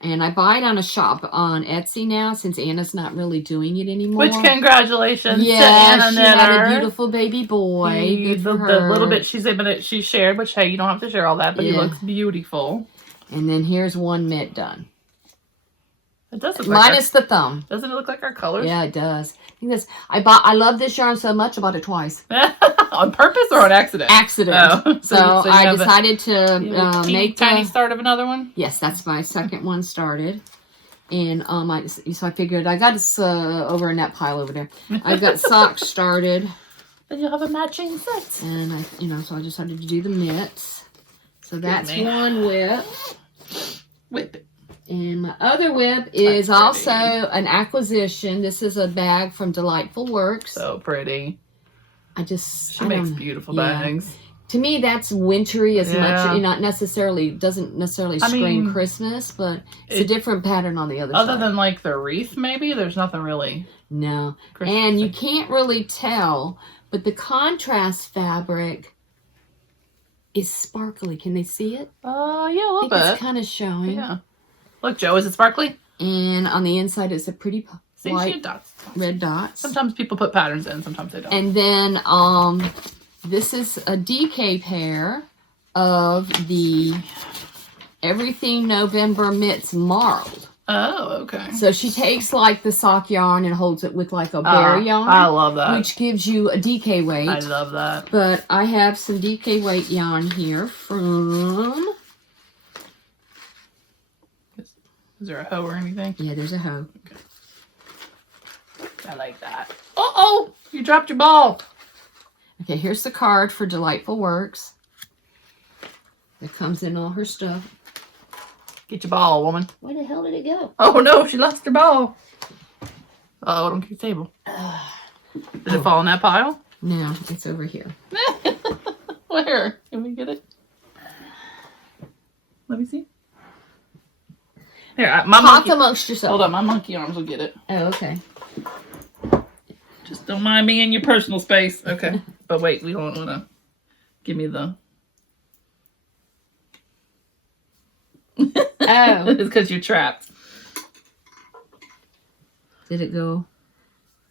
And I buy it on a shop on Etsy now since Anna's not really doing it anymore. Which, congratulations to Anna Knitter. She had a beautiful baby boy. Good for her. The little bit she shared, which, hey, you don't have to share all that, but he looks beautiful. And then here's one mitt done. It does look like minus the thumb. Doesn't it look like our colors? Yeah, it does. I think this. I love this yarn so much. I bought it twice. On purpose or on accident? Accident. Oh. So I decided to make tiny start of another one. Yes, that's my second one started, and so I figured I got this over in that pile over there. I've got socks started. Then you'll have a matching set. And so I decided to do the mitts. So that's one whip. Whip it. And my other whip is also an acquisition. This is a bag from Delightful Works. So pretty. She makes beautiful bags. To me, that's wintry as much. Doesn't necessarily scream Christmas, but it's a different pattern on the other side. Other than like the wreath, maybe there's nothing really. No, and you can't really tell, but the contrast fabric is sparkly. Can they see it? Yeah, a little bit. It's kind of showing. Yeah. Look, Joe, is it sparkly? And on the inside, it's a pretty white dots. Red dots. Sometimes people put patterns in, sometimes they don't. And then This is a DK pair of the Everything November Mitts Marled. Oh, okay. So she takes like the sock yarn and holds it with like a bear yarn. I love that. Which gives you a DK weight. I love that. But I have some DK weight yarn here from... Is there a hoe or anything? Yeah, there's a hoe. Okay. I like that. Uh-oh! You dropped your ball. Okay, here's the card for Delightful Works. It comes in all her stuff. Get your ball, woman. Where the hell did it go? Oh, no, she lost her ball. Uh-oh, don't get the table. Did it fall in that pile? No, it's over here. Where? Can we get it? Let me see. Here, my Talk amongst yourself. Hold on, my monkey arms will get it. Oh, okay. Just don't mind me in your personal space. Okay. But wait, we don't want to give me the... Oh. It's because you're trapped. Did it go?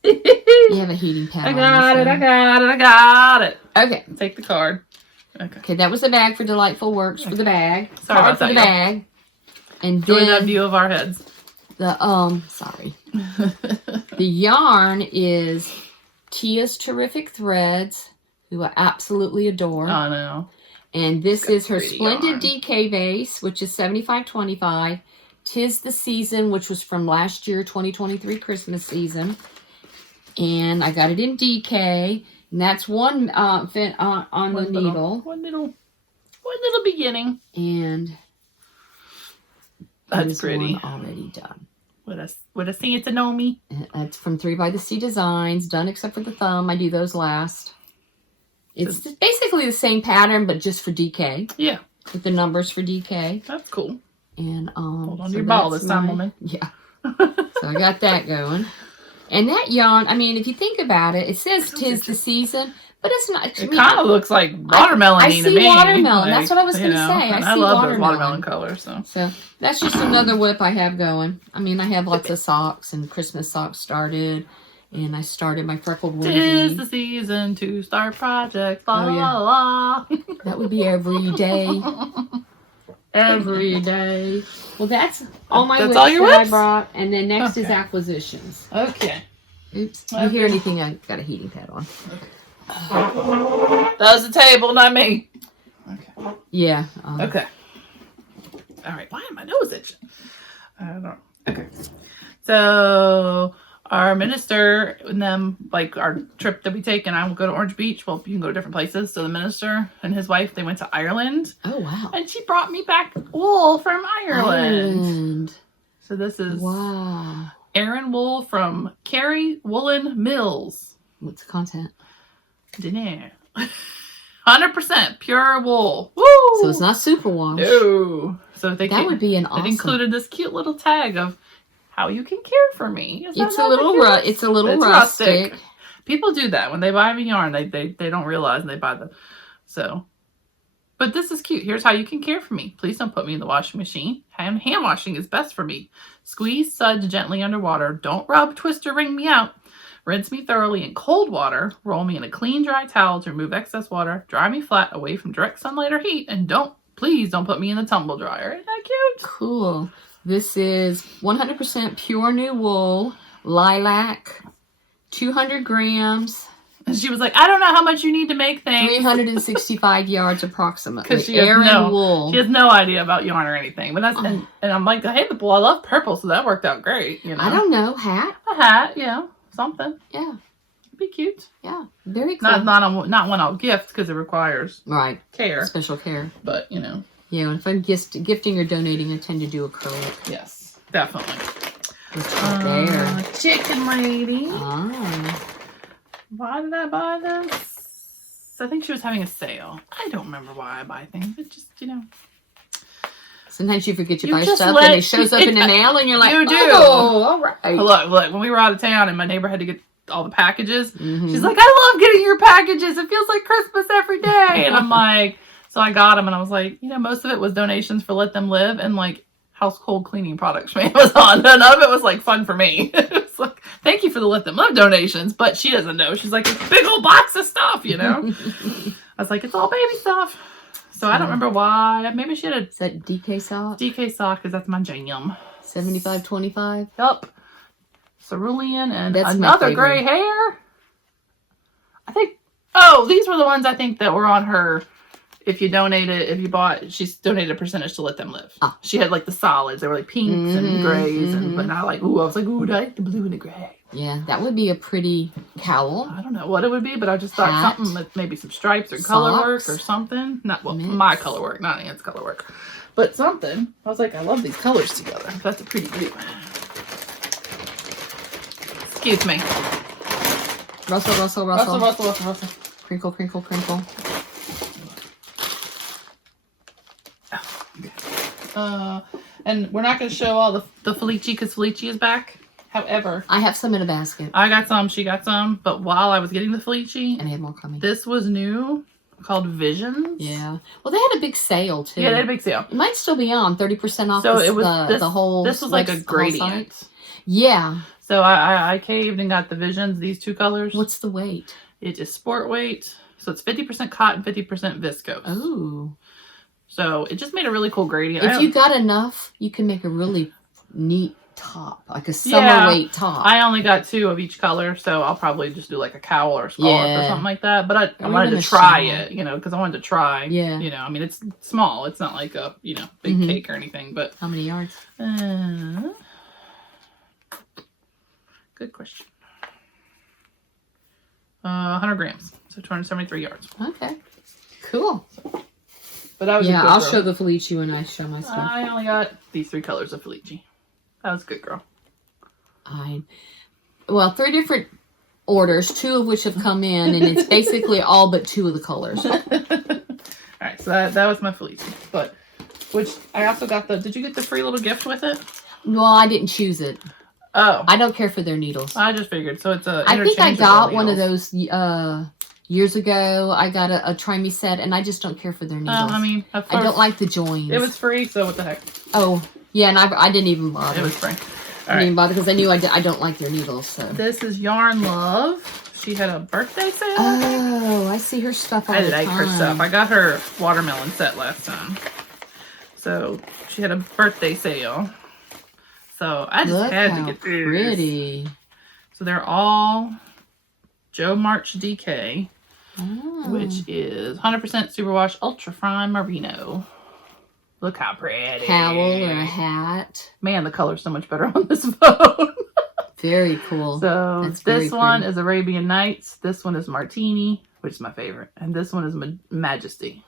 You have a heating pad. I got it. Okay. Take the card. Okay, that was the bag for Delightful Works for the bag. Sorry card about for that, the bag. And enjoy then that view of our heads. Sorry. The yarn is Tia's Terrific Threads, who I absolutely adore. I know. And this is her Splendid yarn. DK vase, which is $75.25. 'Tis the Season, which was from last year, 2023 Christmas season. And I got it in DK. And that's one fit on the needle. One little beginning. And that's pretty. One already done. With a Santa Nomi. That's from 3 by the Sea Designs, done except for the thumb. I do those last. It's basically the same pattern, but just for DK. Yeah. With the numbers for DK. That's cool. And hold on to your ball this time, woman. Yeah. So I got that going. And that yarn, I mean, if you think about it, it says 'tis the season, but it's not. It kind of looks like watermelon-y to me. I see watermelon. That's what I was going to say. I love those watermelon colors. So that's just another whip I have going. I mean, I have lots of socks, and Christmas socks started. And I started my freckled onesie. 'Tis the season to start projects. La, la, la. That would be every day. Every day. Well, that's all my whips that I brought. And then next is acquisitions. Okay. Oops. If you hear anything, I got a heating pad on. Okay. That was the table, not me. Okay. Yeah. Okay. All right. Why am my nose itching? I don't know. Okay. So... our minister and them, like our trip that we take, and I will go to Orange Beach. Well, you can go to different places. So the minister and his wife, they went to Ireland. Oh, wow. And she brought me back wool from Ireland. So this is Aran wool from Kerry Woolen Mills. What's the content? Dinner. 100% pure wool. Woo! So it's not superwash. No. So that would be an awesome. It included this cute little tag of how you can care for me. It's a little rustic. People do that when they buy me yarn. They don't realize and they buy the But this is cute. Here's how you can care for me. Please don't put me in the washing machine. Hand washing is best for me. Squeeze suds gently underwater. Don't rub, twist, or wring me out. Rinse me thoroughly in cold water. Roll me in a clean, dry towel to remove excess water. Dry me flat away from direct sunlight or heat. And please don't put me in the tumble dryer. Isn't that cute? Cool. This is 100% pure new wool, lilac, 200 grams. And she was like, I don't know how much you need to make things. 365 yards approximately. Because she has no idea about yarn or anything. But that's and I'm like, hey, the I love purple, so that worked out great. You know? I don't know, hat. A hat, yeah, something. Yeah. It'd be cute. Yeah, very cool. Not one I'll gift because it requires care. Special care. But, you know. Yeah, and if I'm gifting or donating, I tend to do acrylic. Yes, definitely. There. Chicken lady. Ah. Why did I buy this? I think she was having a sale. I don't remember why I buy things. It just, you know. Sometimes you forget you buy stuff and it shows up in the mail and you're like, you do. Oh, all right. Look, when we were out of town and my neighbor had to get all the packages, she's like, I love getting your packages. It feels like Christmas every day. And I'm like... So I got them and I was like, you know, most of it was donations for Let Them Live. And like, household cleaning products from Amazon. None of it was like fun for me. It's like, thank you for the Let Them Live donations, but she doesn't know. She's like, it's a big old box of stuff, you know? I was like, it's all baby stuff. So I don't remember why. Maybe she had a... Is that DK sock? DK sock, because that's my jam. 75-25? Yup. Cerulean and that's another gray hair. I think... Oh, these were the ones I think that were on her... If you bought, she's donated a percentage to Let Them Live. Oh. She had like the solids. They were like pinks and grays, but not like, I was like, I like the blue and the gray. Yeah, that would be a pretty cowl. I don't know what it would be, but I just thought something with maybe some stripes or color work or something. Not my color work, not Anne's color work, but something. I was like, I love these colors together. That's a pretty blue. Excuse me. Rustle. Crinkle, crinkle, crinkle. And we're not going to show all the Felici because Felici is back. However, I have some in a basket. I got some, she got some, but while I was getting the Felici, and I had more coming. This was new, called Visions. Yeah. Well, they had a big sale too. Yeah, they had a big sale. It might still be on 30% off. So it was the whole. This was like a gradient. Yeah. So I caved and got the Visions. These two colors. What's the weight? It is sport weight. So it's 50% cotton, 50% viscose. Oh. So it just made a really cool gradient. If you got enough, you can make a really neat top, like a summer weight top. I only got 2 of each color, so I'll probably just do like a cowl or a scarf or something like that. But I wanted to try it, because I wanted to try. Yeah. I mean, it's small. It's not like a, big cake or anything. But how many yards? Good question. 100 grams, so 273 yards. Okay. Cool. But that was I'll show the Felici when I show my stuff. I only got these 3 colors of Felici. That was a good girl. 3 different orders, 2 of which have come in, and it's basically all but 2 of the colors. All right, so that was my Felici. But, which I also got did you get the free little gift with it? Well, I didn't choose it. Oh. I don't care for their needles. I just figured. So it's I think I got one of those years ago. I got a Try Me set, and I just don't care for their needles. I mean, of course, I don't like the joins. It was free, so what the heck? Oh, yeah, and I didn't even bother. It was free. I didn't bother because I knew I don't like their needles. So this is Yarn Love. She had a birthday sale. Oh, I see her stuff all the time. I like her stuff. I got her watermelon set last time. So she had a birthday sale. So I just had to get these. Pretty. So they're all Joe March DK, which is 100% superwash ultra fine merino. Look how pretty. Cowl or a hat. Man, the color's so much better on this phone. Very cool. So this one is Arabian Nights. This one is Martini, which is my favorite, and this one is Majesty.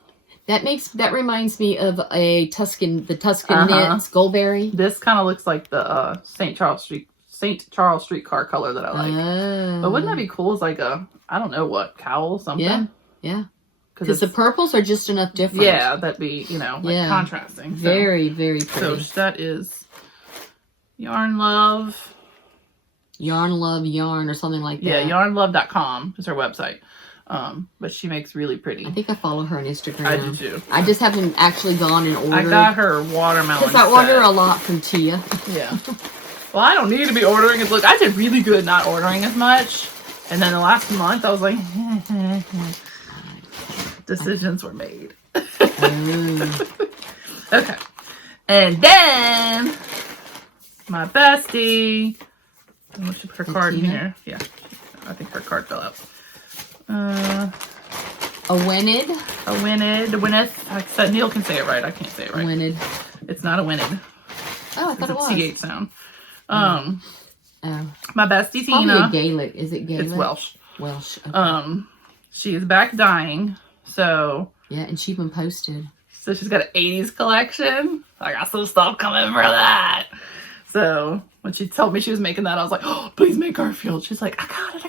That reminds me of the Tuscan knits Goldberry. This kind of looks like the St. Charles streetcar color that I like. Oh. But wouldn't that be cool? It's like a, I don't know what, cowl something. Yeah. Because the purples are just enough different. Yeah, that'd be contrasting. So, very, very pretty. So that is Yarn Love. Yarn Love Yarn or something like that. Yeah, yarnlove.com is her website. But she makes really pretty. I think I follow her on Instagram. I do too. I just haven't actually gone and ordered. I got her watermelon because I order a lot from Tia. Yeah. Well, I don't need to be ordering it. Look, I did really good not ordering as much. And then the last month, I was like, decisions were made. Okay. And then, my bestie. I should put her card in here. Yeah. I think her card fell out. A Winned. I said Neil can say it right. I can't say it right. Winned. It's not a Winned. Oh, I thought it was. It's a CH sound. My bestie Tina. Probably a Gaelic. Is it Gaelic? It's Welsh. Welsh. Okay. She is back dyeing. So. Yeah, and she even posted. So she's got an 80s collection. I got some stuff coming for that. So when she told me she was making that, I was like, oh, please make Garfield. She's like, I got it.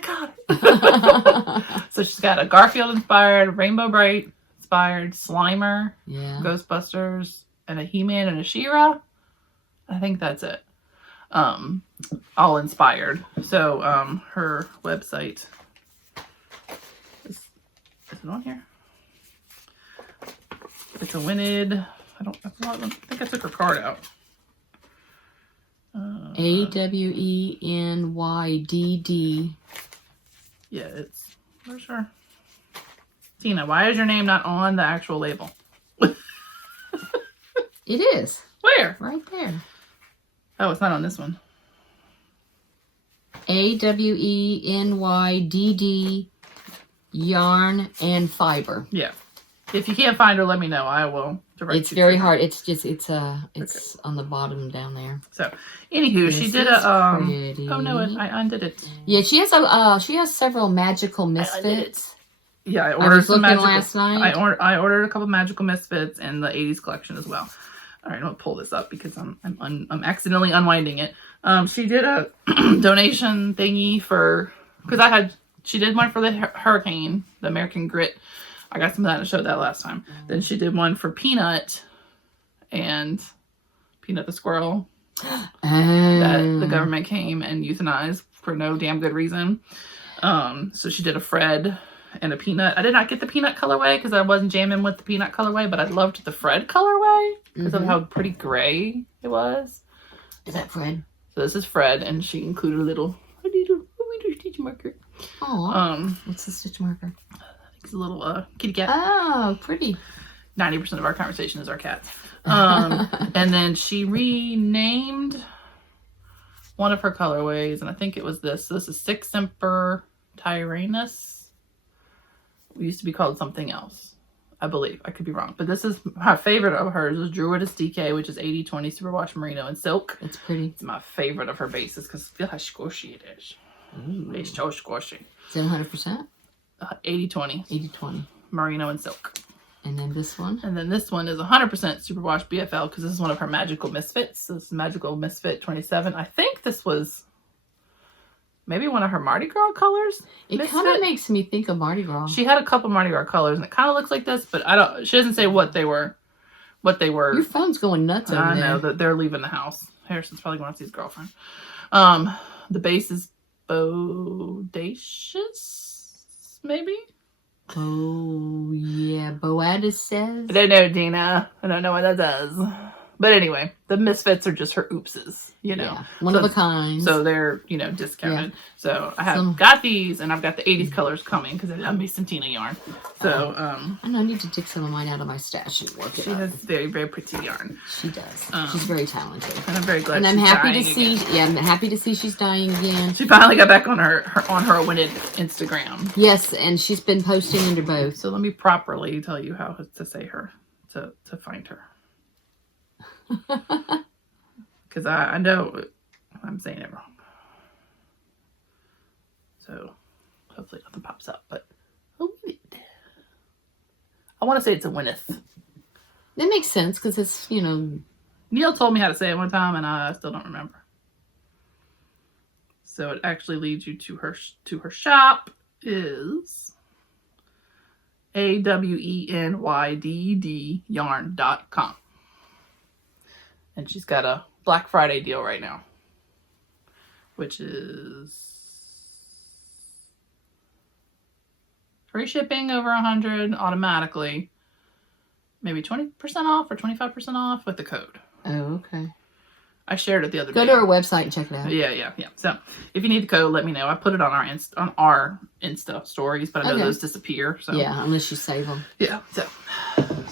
So she's got a Garfield inspired, Rainbow Bright inspired, Slimer, Ghostbusters, and a He-Man and a She-Ra. I think that's it. All inspired. So her website is it on here? It's a Winned. I think I took her card out. AWENYDD. Yeah, it's for sure. Tina, why is your name not on the actual label? It is. Where? Right there. Oh, it's not on this one. AWENYDD yarn and fiber. Yeah. If you can't find her, let me know. I will direct you. It's very hard. It's just it's okay. On the bottom down there. So, anywho, she did a pretty. Oh no, I undid it. Yeah, she has several magical misfits. Yeah, I ordered some magical last night. I ordered a couple magical misfits and the 80s collection as well. All right, I'm gonna pull this up because I'm accidentally unwinding it. She did a donation thingy she did one for the hurricane, the American Grit. I got some of that and showed that last time. Then she did one for Peanut and Peanut the squirrel that the government came and euthanized for no damn good reason. So she did a Fred and a Peanut. I did not get the Peanut colorway because I wasn't jamming with the Peanut colorway, but I loved the Fred colorway because of how pretty gray it was. Is that Fred? So this is Fred, and she included a little stitch marker. Oh, what's the stitch marker? I think it's a little kitty cat. Oh, pretty. 90% of our conversation is our cats. And then she renamed one of her colorways, and I think it was this. So this is Six Semper Tyranus. It used to be called something else, I believe. I could be wrong. But this is my favorite of hers is Druidess DK, which is 80/20 Superwash Merino and Silk. It's pretty. It's my favorite of her bases because feel how squishy it is. Ooh. It's so squishy. Is it 100%? 80/20. 80/20. Merino and Silk. And then this one? And then this one is 100% Superwash BFL because this is one of her Magical Misfits. This is Magical Misfit 27. I think this was maybe one of her Mardi Gras colors. It kind of makes me think of Mardi Gras. She had a couple Mardi Gras colors, and it kind of looks like this, but she doesn't say what they were. Your phone's going nuts over there. I know that they're leaving the house. Harrison's probably going to see his girlfriend. The base is Bodacious, maybe? Oh, yeah. Boadis says. I don't know, Dina. I don't know what that does. But anyway, the misfits are just her oopses, Yeah. One of a kind. So they're, discounted. Yeah. So I have got these, and I've got the 80s colors coming because I love me some Tina yarn. So, I need to dig some of mine out of my stash and work it She up. has very, very pretty yarn. She does. She's very talented. And I'm very glad and she's I'm happy to see. again. Yeah, I'm happy to see she's dying again. She finally got back on her Winnet Instagram. Yes, and she's been posting under both. So let me properly tell you how to say her, to find her. Because I know I'm saying it wrong. So hopefully nothing pops up. But I want to say it's a Winneth. That makes sense because it's, Neil told me how to say it one time and I still don't remember. So it actually leads you to her shop is AWENYDD yarn.com. And she's got a Black Friday deal right now, which is free shipping over 100 automatically, maybe 20% off or 25% off with the code. Oh, okay. I shared it the other day. Go to our website and check it out. Yeah. So if you need the code, let me know. I put it on our Insta stories, but I know those disappear. So yeah, unless you save them. Yeah. So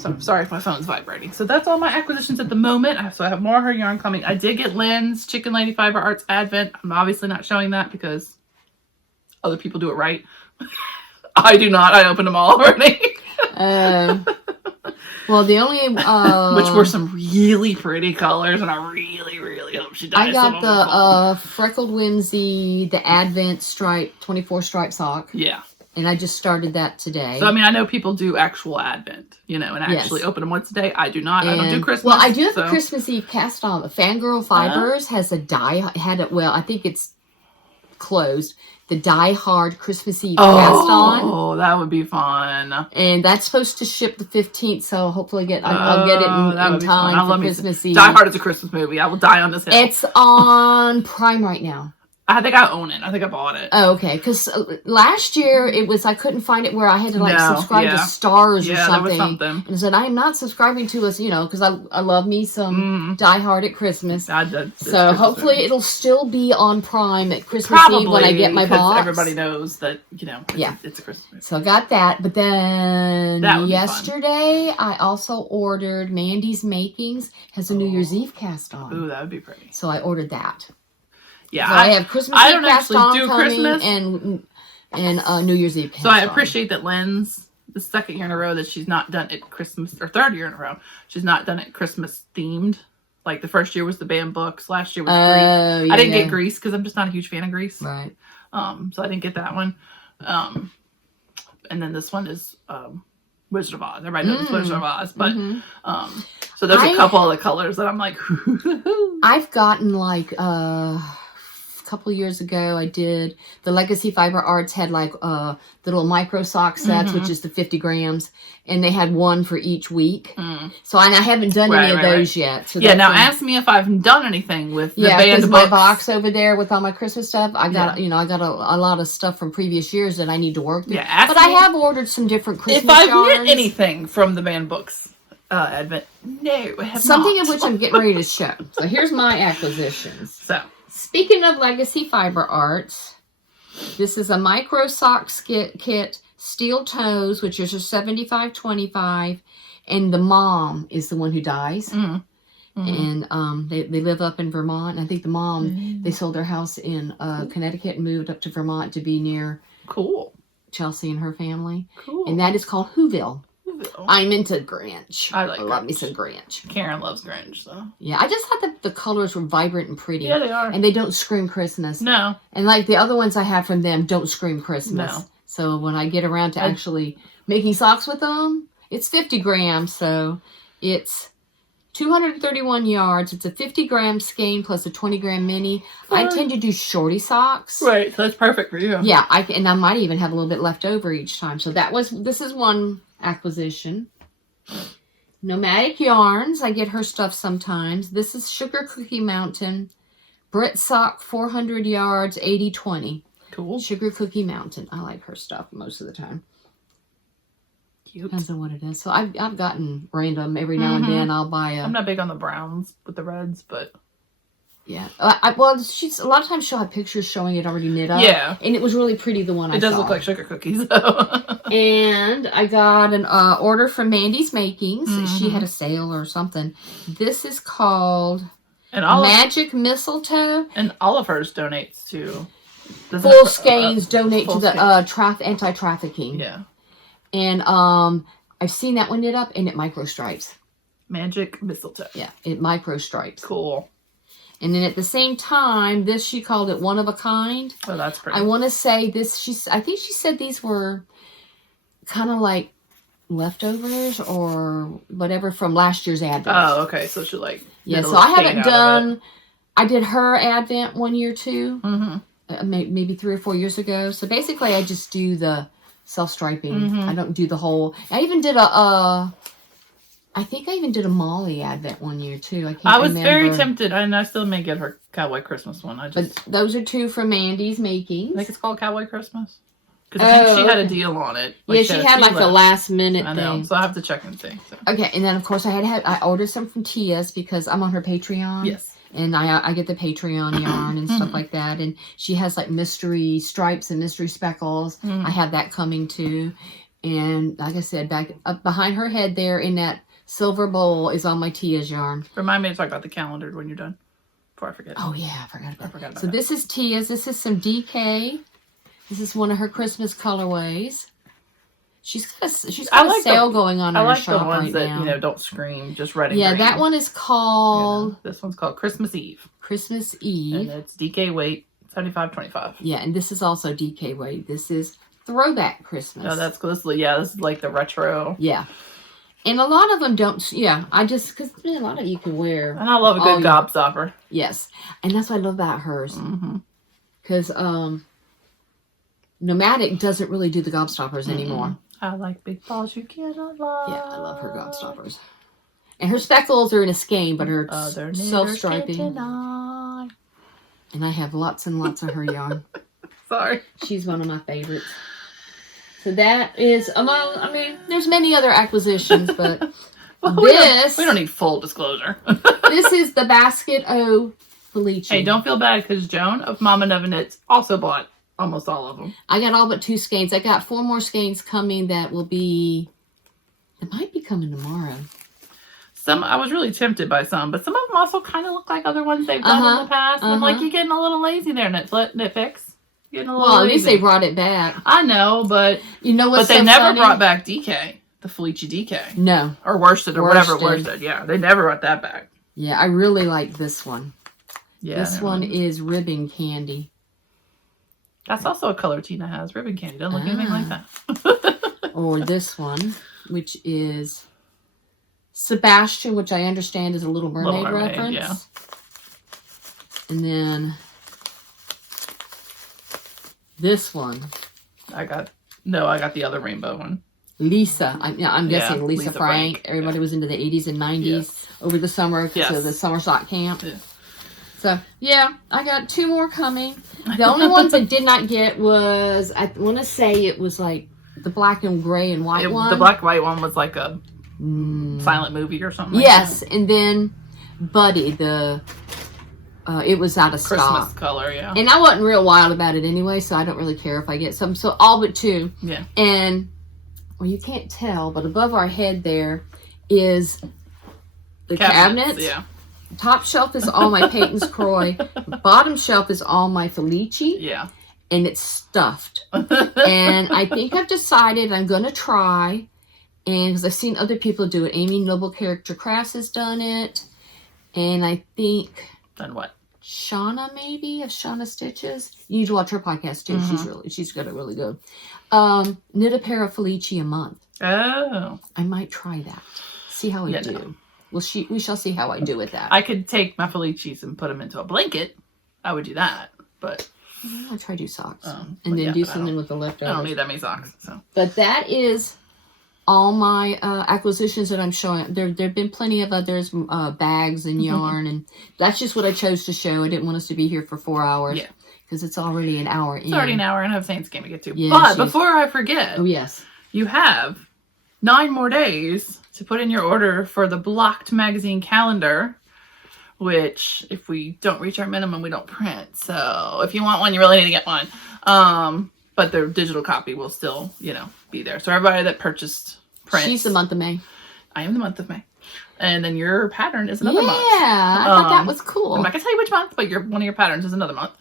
I'm sorry if my phone's vibrating. So that's all my acquisitions at the moment. So I have more of her yarn coming. I did get Lynn's Chicken Lady Fiber Arts Advent. I'm obviously not showing that because other people do it right. I do not. I opened them all already. Well, the only which were some really pretty colors, and I really, really hope she dies. I got the Freckled Whimsy, the Advent stripe, 24 stripe sock. Yeah. And I just started that today. So, I mean, I know people do actual Advent, and actually open them once a day. I do not. I don't do Christmas. Well, I do have the Christmas Eve cast on. Fangirl Fibers has a I think it's closed. The Die Hard Christmas Eve cast on. Oh, that would be fun. And that's supposed to ship the 15th, so hopefully I'll get it in time for Christmas Eve. Die Hard is a Christmas movie. I will die on this hill. It's on Prime right now. I think I own it. I think I bought it. Oh, okay. Because last year it was I couldn't find it where I had to like subscribe to Stars or something. There was something. And I said I'm not subscribing to us, because I love me some Die Hard at Christmas. So hopefully it'll still be on Prime at Christmas Eve when I get my box. Everybody knows that it's a Christmas. So I got that, but then yesterday I also ordered Mandy's Makings has a New Year's Eve cast on. Ooh, that would be pretty. So I ordered that. Yeah, so I have Christmas Eve cast on do coming Christmas and New Year's Eve cast So I appreciate that Lynn's the second year in a row that she's not done it Christmas, or third year in a row she's not done it Christmas themed. Like the first year was the band books, last year was Grease. I didn't get Grease because I'm just not a huge fan of Grease. Right. So I didn't get that one. And then this one is Wizard of Oz. Everybody knows Wizard of Oz, but so there's a couple of the colors that I'm like. I've gotten like a couple of years ago. I did the Legacy Fiber Arts had like the little micro sock sets, which is the 50 grams, and they had one for each week. So I haven't done any of those yet. So now ask me if I've done anything with the band books. My box over there with all my Christmas stuff. I got I got a lot of stuff from previous years that I need to work through. But I have ordered some different Christmas yarns. If I've knit anything from the band books. Advent. No, I have something not. of which I'm getting ready to show. So here's my acquisitions. So speaking of Legacy Fiber Arts, this is a micro sock kit, steel toes, which is a 75-25, and the mom is the one who dies. And they live up in Vermont. And I think the mom they sold their house in Connecticut and moved up to Vermont to be near Chelsea and her family. And that is called Whoville. I'm into Grinch. I love me some Grinch. Karen loves Grinch, so. Yeah, I just thought that the colors were vibrant and pretty. Yeah, they are. And they don't scream Christmas. No. And like the other ones I have from them don't scream Christmas. No. So when I get around to actually making socks with them, it's 50 grams. So it's 231 yards. It's a 50-gram skein plus a 20-gram mini. I tend to do shorty socks. Right, so that's perfect for you. Yeah, and I might even have a little bit left over each time. So this is one acquisition. Nomadic Yarns. I get her stuff sometimes. This is Sugar Cookie Mountain. Brit Sock 400 yards, 80-20. Cool. Sugar Cookie Mountain. I like her stuff most of the time. Cute. Depends on what it is. So I've gotten random every now and then. I'll buy a. I'm not big on the browns with the reds, but. Yeah. Well, she's a lot of times she'll have pictures showing it already knit up. Yeah. And it was really pretty, the one I saw. It does look like sugar cookies, though. And I got an order from Mandy's Makings. She had a sale or something. This is called Magic Mistletoe. And all of hers donates to. Full skeins donate to the anti-trafficking. Yeah. And I've seen that one knit up, and it micro stripes. Magic Mistletoe. Yeah, it micro stripes. Cool. And then at the same time, this, she called it one of a kind. Oh, that's pretty. I want to say this, I think she said these were kind of like leftovers or whatever from last year's Advent. Oh, okay. So she like. Yeah, so I haven't done, I did her Advent one year too. Maybe 3 or 4 years ago. So basically I just do the self-striping. I don't do the whole, I even did I think I even did a Molly Advent one year too. I was very tempted, and I still may get her Cowboy Christmas one. But those are two from Mandy's Makings. I think it's called Cowboy Christmas. Because I think she had a deal on it. Like she had like a last minute thing. I know, so I have to check and see. So. Okay, and then of course I ordered some from Tia's because I'm on her Patreon. Yes. And I get the Patreon yarn and stuff like that. And she has like mystery stripes and mystery speckles. I have that coming too. And like I said, back up behind her head there in that silver bowl is all my Tia's yarn. Remind me to talk about the calendar when you're done. Before I forget. Oh yeah, I forgot about that. So this is Tia's. This is some DK. This is one of her Christmas colorways. She's got a sale going on in her shop right now. I like the ones that, don't scream, just red and green. That one is called... this one's called Christmas Eve. Christmas Eve. And it's DK weight, 75-25. Yeah, and this is also DK weight. This is Throwback Christmas. Oh, that's cool. This is like the retro. Yeah. And a lot of them don't... Yeah, because a lot of you can wear... And I love a good gobstopper. Yes. And that's what I love about hers. Because Nomadic doesn't really do the gobstoppers anymore. I like big balls you cannot lie. Yeah, I love her gobstoppers. And her speckles are in a skein, but her self-striping. And I have lots and lots of her yarn. Sorry. She's one of my favorites. So that is there's many other acquisitions, but well, we don't need full disclosure. This is the Basket O Felice. Hey, don't feel bad because Joan of Mama Neva Knits also bought almost all of them. I got all but 2 skeins. I got 4 more skeins coming that might be coming tomorrow. I was really tempted by some, but some of them also kind of look like other ones they've done in the past. And I'm like, you're getting a little lazy there, Knit Fix. Getting a little lazy. At least they brought it back. I know, but you know what's But they never brought back DK, the Felice DK. No. Or worsted or whatever worsted. Yeah, they never brought that back. Yeah, I really like this one. Yeah, this one is Ribbon Candy. That's also a color Tina has. Ribbon Candy. Doesn't look anything like that. Or this one, which is Sebastian, which I understand is a Little Mermaid reference. Yeah. And then this one. I got the other rainbow one. Lisa. I'm guessing Lisa Frank. Everybody was into the 80s and 90s over the summer because of the summer sock camp. Yeah. So, yeah, I got 2 more coming. The only ones I did not get was, I want to say it was like the black and gray and white one. The black and white one was like a silent movie or something yes, like that. And then Buddy, it was out of stock. Christmas color, yeah. And I wasn't real wild about it anyway, so I don't really care if I get some. So all but 2. Yeah. And, well, you can't tell, but above our head there is the cabinets. Yeah. Top shelf is all my Peyton's Croy. Bottom shelf is all my Felice. Yeah. And it's stuffed. And I think I've decided I'm going to try. And because I've seen other people do it. Amy Noble Character Crafts has done it. And I think... Done what? Shauna, maybe, of Shauna Stitches. You need to watch her podcast, too. She's got it really good. Knit a pair of Felice a month. Oh. I might try that. See how I do. No. We shall see how I do with that. I could take my Felices and put them into a blanket. I would do that, but... I'll try to do socks. And then do something with the leftovers. I don't need that many socks, so... But that is all my acquisitions that I'm showing. There have been plenty of others, bags and yarn, and that's just what I chose to show. I didn't want us to be here for 4 hours. Yeah. Because it's already an hour in. It's already an hour and I have Saints game to get to. Yeah, but before I forget... Oh, yes. You have 9 more days to put in your order for the Blocked magazine calendar, which if we don't reach our minimum, we don't print. So if you want one, you really need to get one. But the digital copy will still, be there. So everybody that purchased print. She's the month of May. I am the month of May. And then your pattern is another month. Yeah, I thought that was cool. I'm not going to tell you which month, but one of your patterns is another month.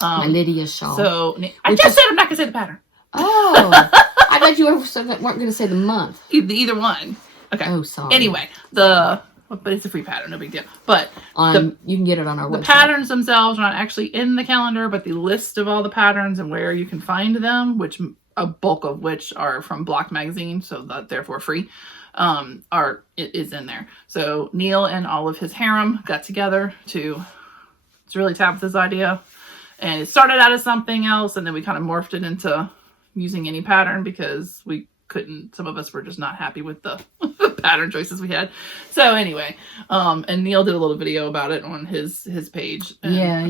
My Lydia shawl. So I just said I'm not going to say the pattern. Oh. I thought you weren't going to say the month. Either one. Okay. Oh, sorry. Anyway, but it's a free pattern, no big deal. But you can get it on our website. The patterns themselves are not actually in the calendar, but the list of all the patterns and where you can find them, which a bulk of which are from Blocked magazine, so that therefore free, is in there. So Neil and all of his harem got together to really Tabitha's idea, and it started out as something else, and then we kind of morphed it into using any pattern because we couldn't, some of us were just not happy with the pattern choices we had. So anyway, and Neil did a little video about it on his page. And, yeah,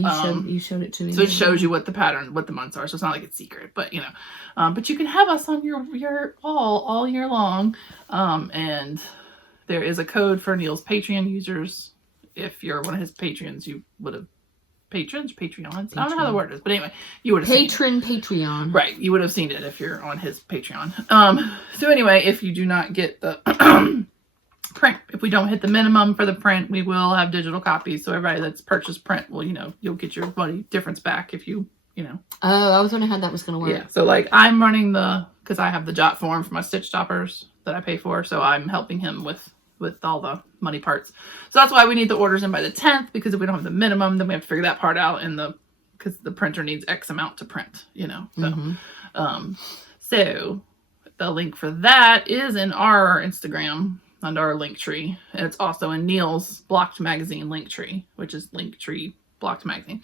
you showed it to me. So it shows you what the months are. So it's not like it's secret, but but you can have us on your all year long. And there is a code for Neil's Patreon users. If you're one of his patrons, you would have Patreons? Patreons? I don't know how the word is, but anyway, you would have seen it. Patreon. Right, you would have seen it if you're on his Patreon. So anyway, if you do not get the print, if we don't hit the minimum for the print, we will have digital copies. So everybody that's purchased print will, you'll get your money difference back if you. Oh, I was wondering how that was going to work. Yeah, so like I'm running because I have the jot form for my stitch stoppers that I pay for, so I'm helping him with all the money parts. So that's why we need the orders in by the 10th, because if we don't have the minimum, then we have to figure that part out because the printer needs X amount to print, So, so the link for that is in our Instagram under our link tree. And it's also in Neil's Blocked magazine link tree, which is Linktree Blocked magazine.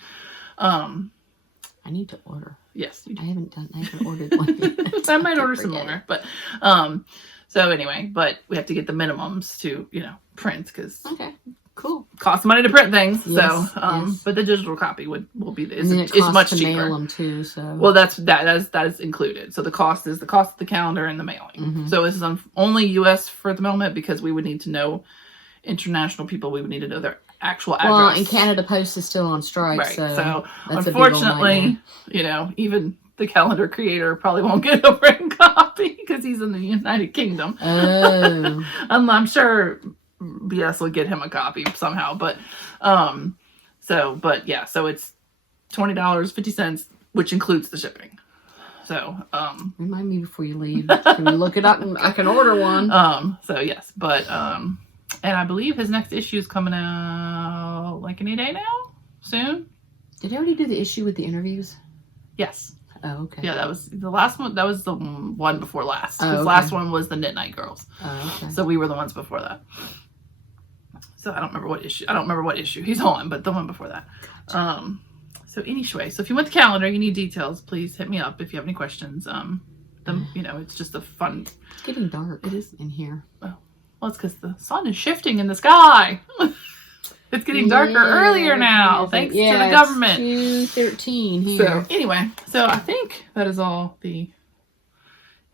I need to order. Yes, you do. I haven't ordered one yet. I might order some more, but, so anyway, but we have to get the minimums to, print because Cool. Costs money to print things, yes, so yes. but the digital copy will be is much to cheaper. Mail them too, so well, that is included. So the cost of the calendar and the mailing. So this is only U.S. for the moment because we would need to know international people. We would need to know their actual address. Well, and Canada Post is still on strike, right? So unfortunately, even the calendar creator probably won't get a print copy because he's in the United Kingdom. Oh, I'm sure BS will get him a copy somehow, but so it's $20.50, which includes the shipping. So remind me before you leave. Can you look it up and I can order one? So yes, but and I believe his next issue is coming out like any day now, soon. Did he already do the issue with the interviews? Yes. Oh, okay. Yeah, that was the last one. That was the one before last. Oh, His okay. last one was the Knit Night Girls. Oh, okay. So we were the ones before that. So I don't remember what issue he's on, but the one before that. Gotcha. So anyway, so if you want the calendar, you need details, please hit me up if you have any questions. It's just a fun. It's getting dark. It is in here. Oh, well, it's because the sun is shifting in the sky. It's getting darker earlier now, thanks to the government. 2:13 here. So anyway, I think that is all the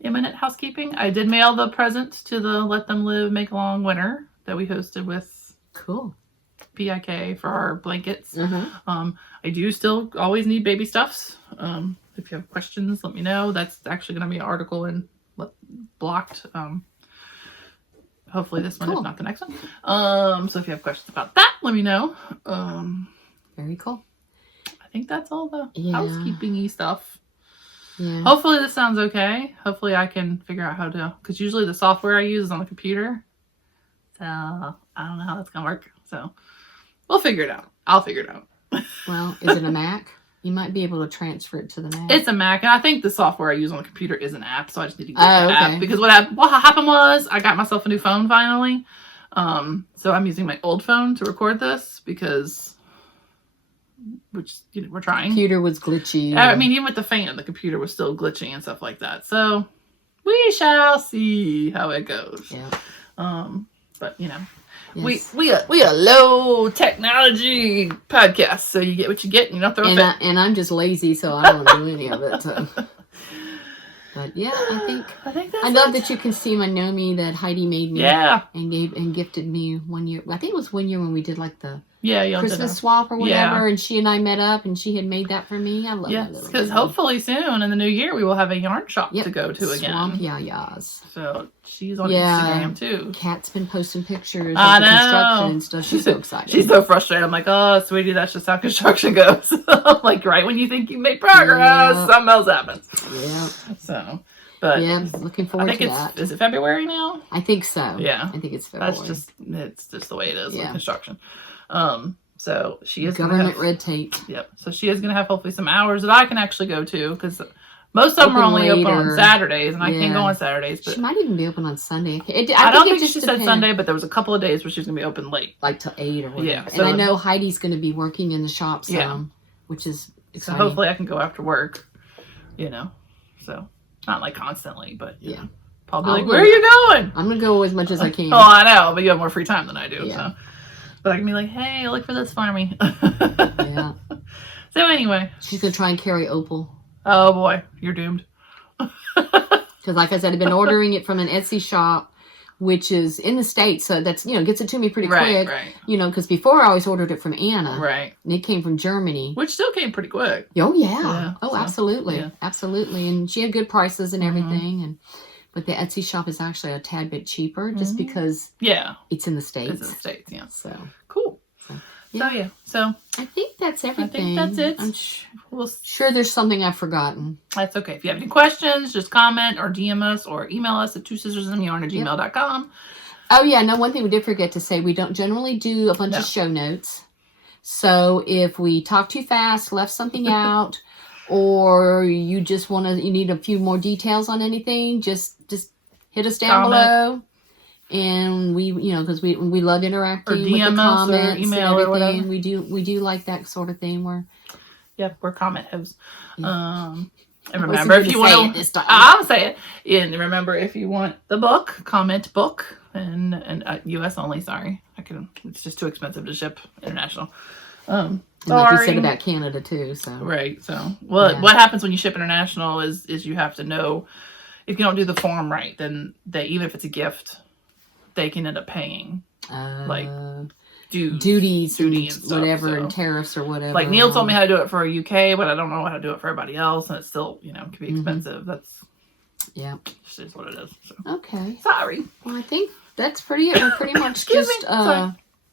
imminent housekeeping. I did mail the present to the Let Them Live Make a Long Winter that we hosted with cool PIK for our blankets. I do still always need baby stuffs. If you have questions, let me know. That's actually going to be an article in Blocked. Hopefully this one, if not the next one. So if you have questions about that, let me know. Very cool. I think that's all the housekeeping-y stuff. Yeah. Hopefully this sounds okay. Hopefully I can figure out how to, because usually the software I use is on the computer. So I don't know how that's going to work. So we'll figure it out. I'll figure it out. Well, is it a Mac? You might be able to transfer it to the Mac. It's a Mac, and I think the software I use on the computer is an app, so I just need to get the app. Because what happened was I got myself a new phone finally. So I'm using my old phone to record this because we're trying. Computer was glitchy. I mean, even with the fan, the computer was still glitching and stuff like that. So we shall see how it goes. Yeah. But yes. we a low technology podcast, so you get what you get, and you don't throw a fit. And I'm just lazy, so I don't do any of it. So. But yeah, I think that's I love that you can see my Nomi that Heidi made me. Yeah. And gifted me one year. I think it was one year when we did like the Christmas swap or whatever, and she and I met up, and she had made that for me. I love that. Yes, because hopefully soon in the new year we will have a yarn shop to go to again. Swamp Yayas. So she's on Instagram too. Kat's been posting pictures of the construction and stuff. She's so excited. She's so frustrated. I'm like, oh, sweetie, that's just how construction goes. Like right when you think you make progress, something else happens. Yeah. So. But looking forward to that. Is it February now? I think so. Yeah. I think it's February. It's just the way it is with construction. So she is government red tape. Yep. So she is going to have hopefully some hours that I can actually go to because most of them are only open on Saturdays, and I can't go on Saturdays. But she might even be open on Sunday. I don't think she said Sunday, but there was a couple of days where she's going to be open late, like till 8 or whatever. Yeah. And I know Heidi's going to be working in the shop some, which is exciting. So hopefully I can go after work. So. Not like constantly, but probably like, where are you going? I'm gonna go as much as I can. Oh, I know, but you have more free time than I do. Yeah. So. But I can be like, hey, look for this for me. Yeah. So anyway, she's gonna try and carry Opal. Oh boy, you're doomed. Because like I said, I've been ordering it from an Etsy shop, which is in the States, so that's gets it to me pretty quick. Right. Because before I always ordered it from Anna. Right. And it came from Germany. Which still came pretty quick. Oh yeah. Absolutely. Yeah. Absolutely. And she had good prices and everything. But the Etsy shop is actually a tad bit cheaper just because it's in the States. It's in the States, yeah. So cool. So I think that's everything. I think that's it. I'm sure there's something I've forgotten. That's okay. If you have any questions, just comment or DM us or email us at twosistersandyarn@gmail.com. Oh yeah, no, one thing we did forget to say, we don't generally do a bunch of show notes. So if we talk too fast, left something out, or you just you need a few more details on anything, just hit us down below. And we, because we love interacting with the comments, or email, or whatever. We do like that sort of thing. We're comment hosts. Yeah. And remember, if you want to, I'll say it. And remember, if you want the book, comment book, and US only. Sorry, I It's just too expensive to ship international. And like you said about Canada too, so. Right. So what happens when you ship international is you have to know if you don't do the form right, then even if it's a gift, they can end up paying like duties and stuff, whatever, and tariffs or whatever. Like Neil told me how to do it for UK, but I don't know how to do it for everybody else, and it's still can be expensive. That's just what it is. So. Okay. Sorry. Well, I think that's pretty it. We're pretty much just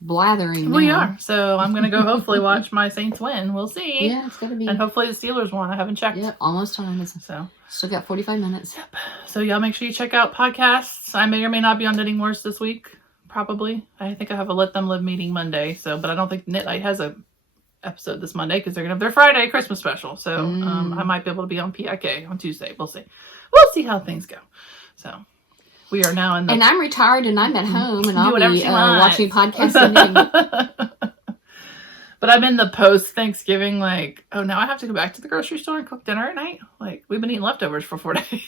blathering. We are. So I'm gonna go hopefully watch my Saints win. We'll see. Yeah, it's gonna be. And hopefully the Steelers won. I haven't checked. Yep, almost time. So still got 45 minutes. Yep. So y'all make sure you check out podcasts. I may or may not be on Knitting Wars this week. Probably. I think I have a Let Them Live meeting Monday. But I don't think Knit Night has a episode this Monday because they're gonna have their Friday Christmas special. So I might be able to be on PIK on Tuesday. We'll see. We'll see how things go. So. We are now in the... And I'm retired and I'm at home and I'll be watching podcasts and But I'm in the post-Thanksgiving, like, oh, now I have to go back to the grocery store and cook dinner at night? Like, we've been eating leftovers for 4 days.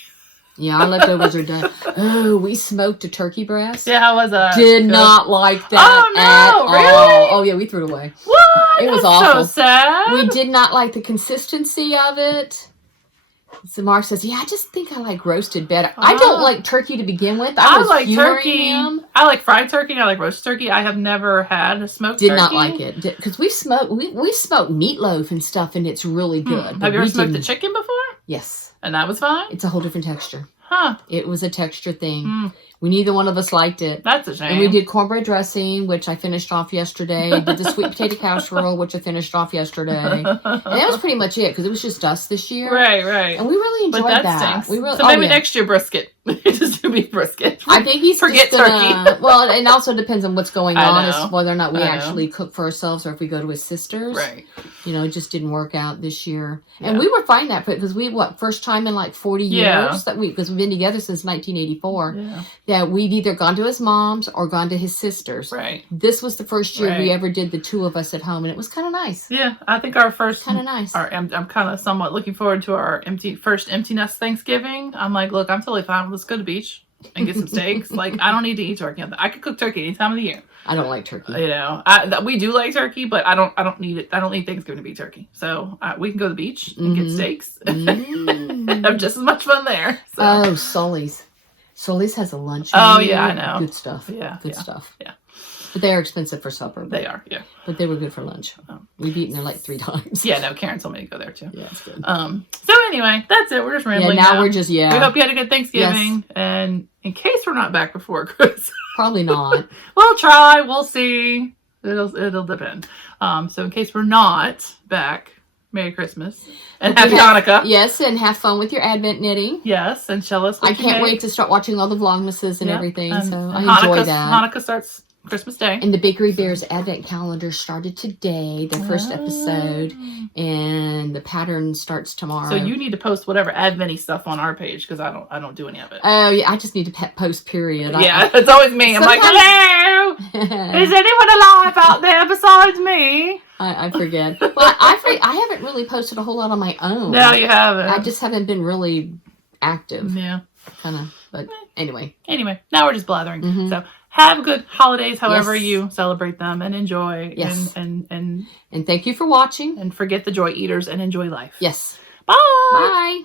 Yeah, our leftovers are done. Oh, we smoked a turkey breast. Yeah, how was that? Did not like that at all. Really? Oh, yeah, we threw it away. What? It was awful. So sad. We did not like the consistency of it. So Mark says, yeah, I just think I like roasted better. I don't like turkey to begin with. I like turkey. I like fried turkey. I like roast turkey. I have never had a smoked turkey. Did not like it. Because we smoked meatloaf and stuff, and it's really good. Have you ever smoked the chicken before? Yes. And that was fine? It's a whole different texture. Huh. It was a texture thing. Neither one of us liked it. That's a shame. And we did cornbread dressing, which I finished off yesterday. Did the sweet potato casserole, which I finished off yesterday. And that was pretty much it, because it was just us this year. Right. And we really enjoyed that. We really, so maybe next year brisket. Just do beef brisket. I think he's forget just gonna, turkey. Well, and also depends on what's going on, as whether or not we actually cook for ourselves or if we go to his sister's. Right. It just didn't work out this year. Yeah. And we were fine that because first time in like 40 years because we've been together since 1984 that we've either gone to his mom's or gone to his sister's. Right. This was the first year we ever did the two of us at home, and it was kind of nice. Yeah, I think our first kind of nice. I'm kind of somewhat looking forward to our first empty nest Thanksgiving. I'm like, look, I'm totally fine. Let's go to the beach and get some steaks. Like, I don't need to eat turkey. I could cook turkey any time of the year. I don't like turkey. We do like turkey, but I don't need it. I don't need Thanksgiving to be turkey. So we can go to the beach and get steaks. Have just as much fun there. So. Oh, Sully's. Sully's has a lunch. Oh, yeah, I know. Good stuff. Yeah. Good stuff. Yeah. But they are expensive for supper. They are, yeah. But they were good for lunch. We've eaten there like 3 times. Yeah, no, Karen told me to go there too. Yeah, it's good. So anyway, that's it. We're just rambling now. We're just, We hope you had a good Thanksgiving. Yes. And in case we're not back before Christmas. Probably not. We'll try. We'll see. It'll depend. So in case we're not back, Merry Christmas. And Happy Hanukkah. Yes, and have fun with your Advent knitting. Yes, and show us what I can't wait to start watching all the Vlogmases and everything. So I enjoy that. Hanukkah starts Christmas Day. And the Bakery Bears Advent Calendar started today, their first episode. And the pattern starts tomorrow. So you need to post whatever Advent-y stuff on our page, because I don't do any of it. Oh, yeah, I just need to post, period. Yeah, it's always me. I'm like, hello! Is anyone alive out there besides me? I forget. Well, I haven't really posted a whole lot on my own. No, you haven't. I just haven't been really active. Yeah. Kind of, but anyway. Anyway, now we're just blathering. So have good holidays, however you celebrate them, and enjoy. Yes. And thank you for watching. And forget the joy eaters and enjoy life. Yes. Bye. Bye.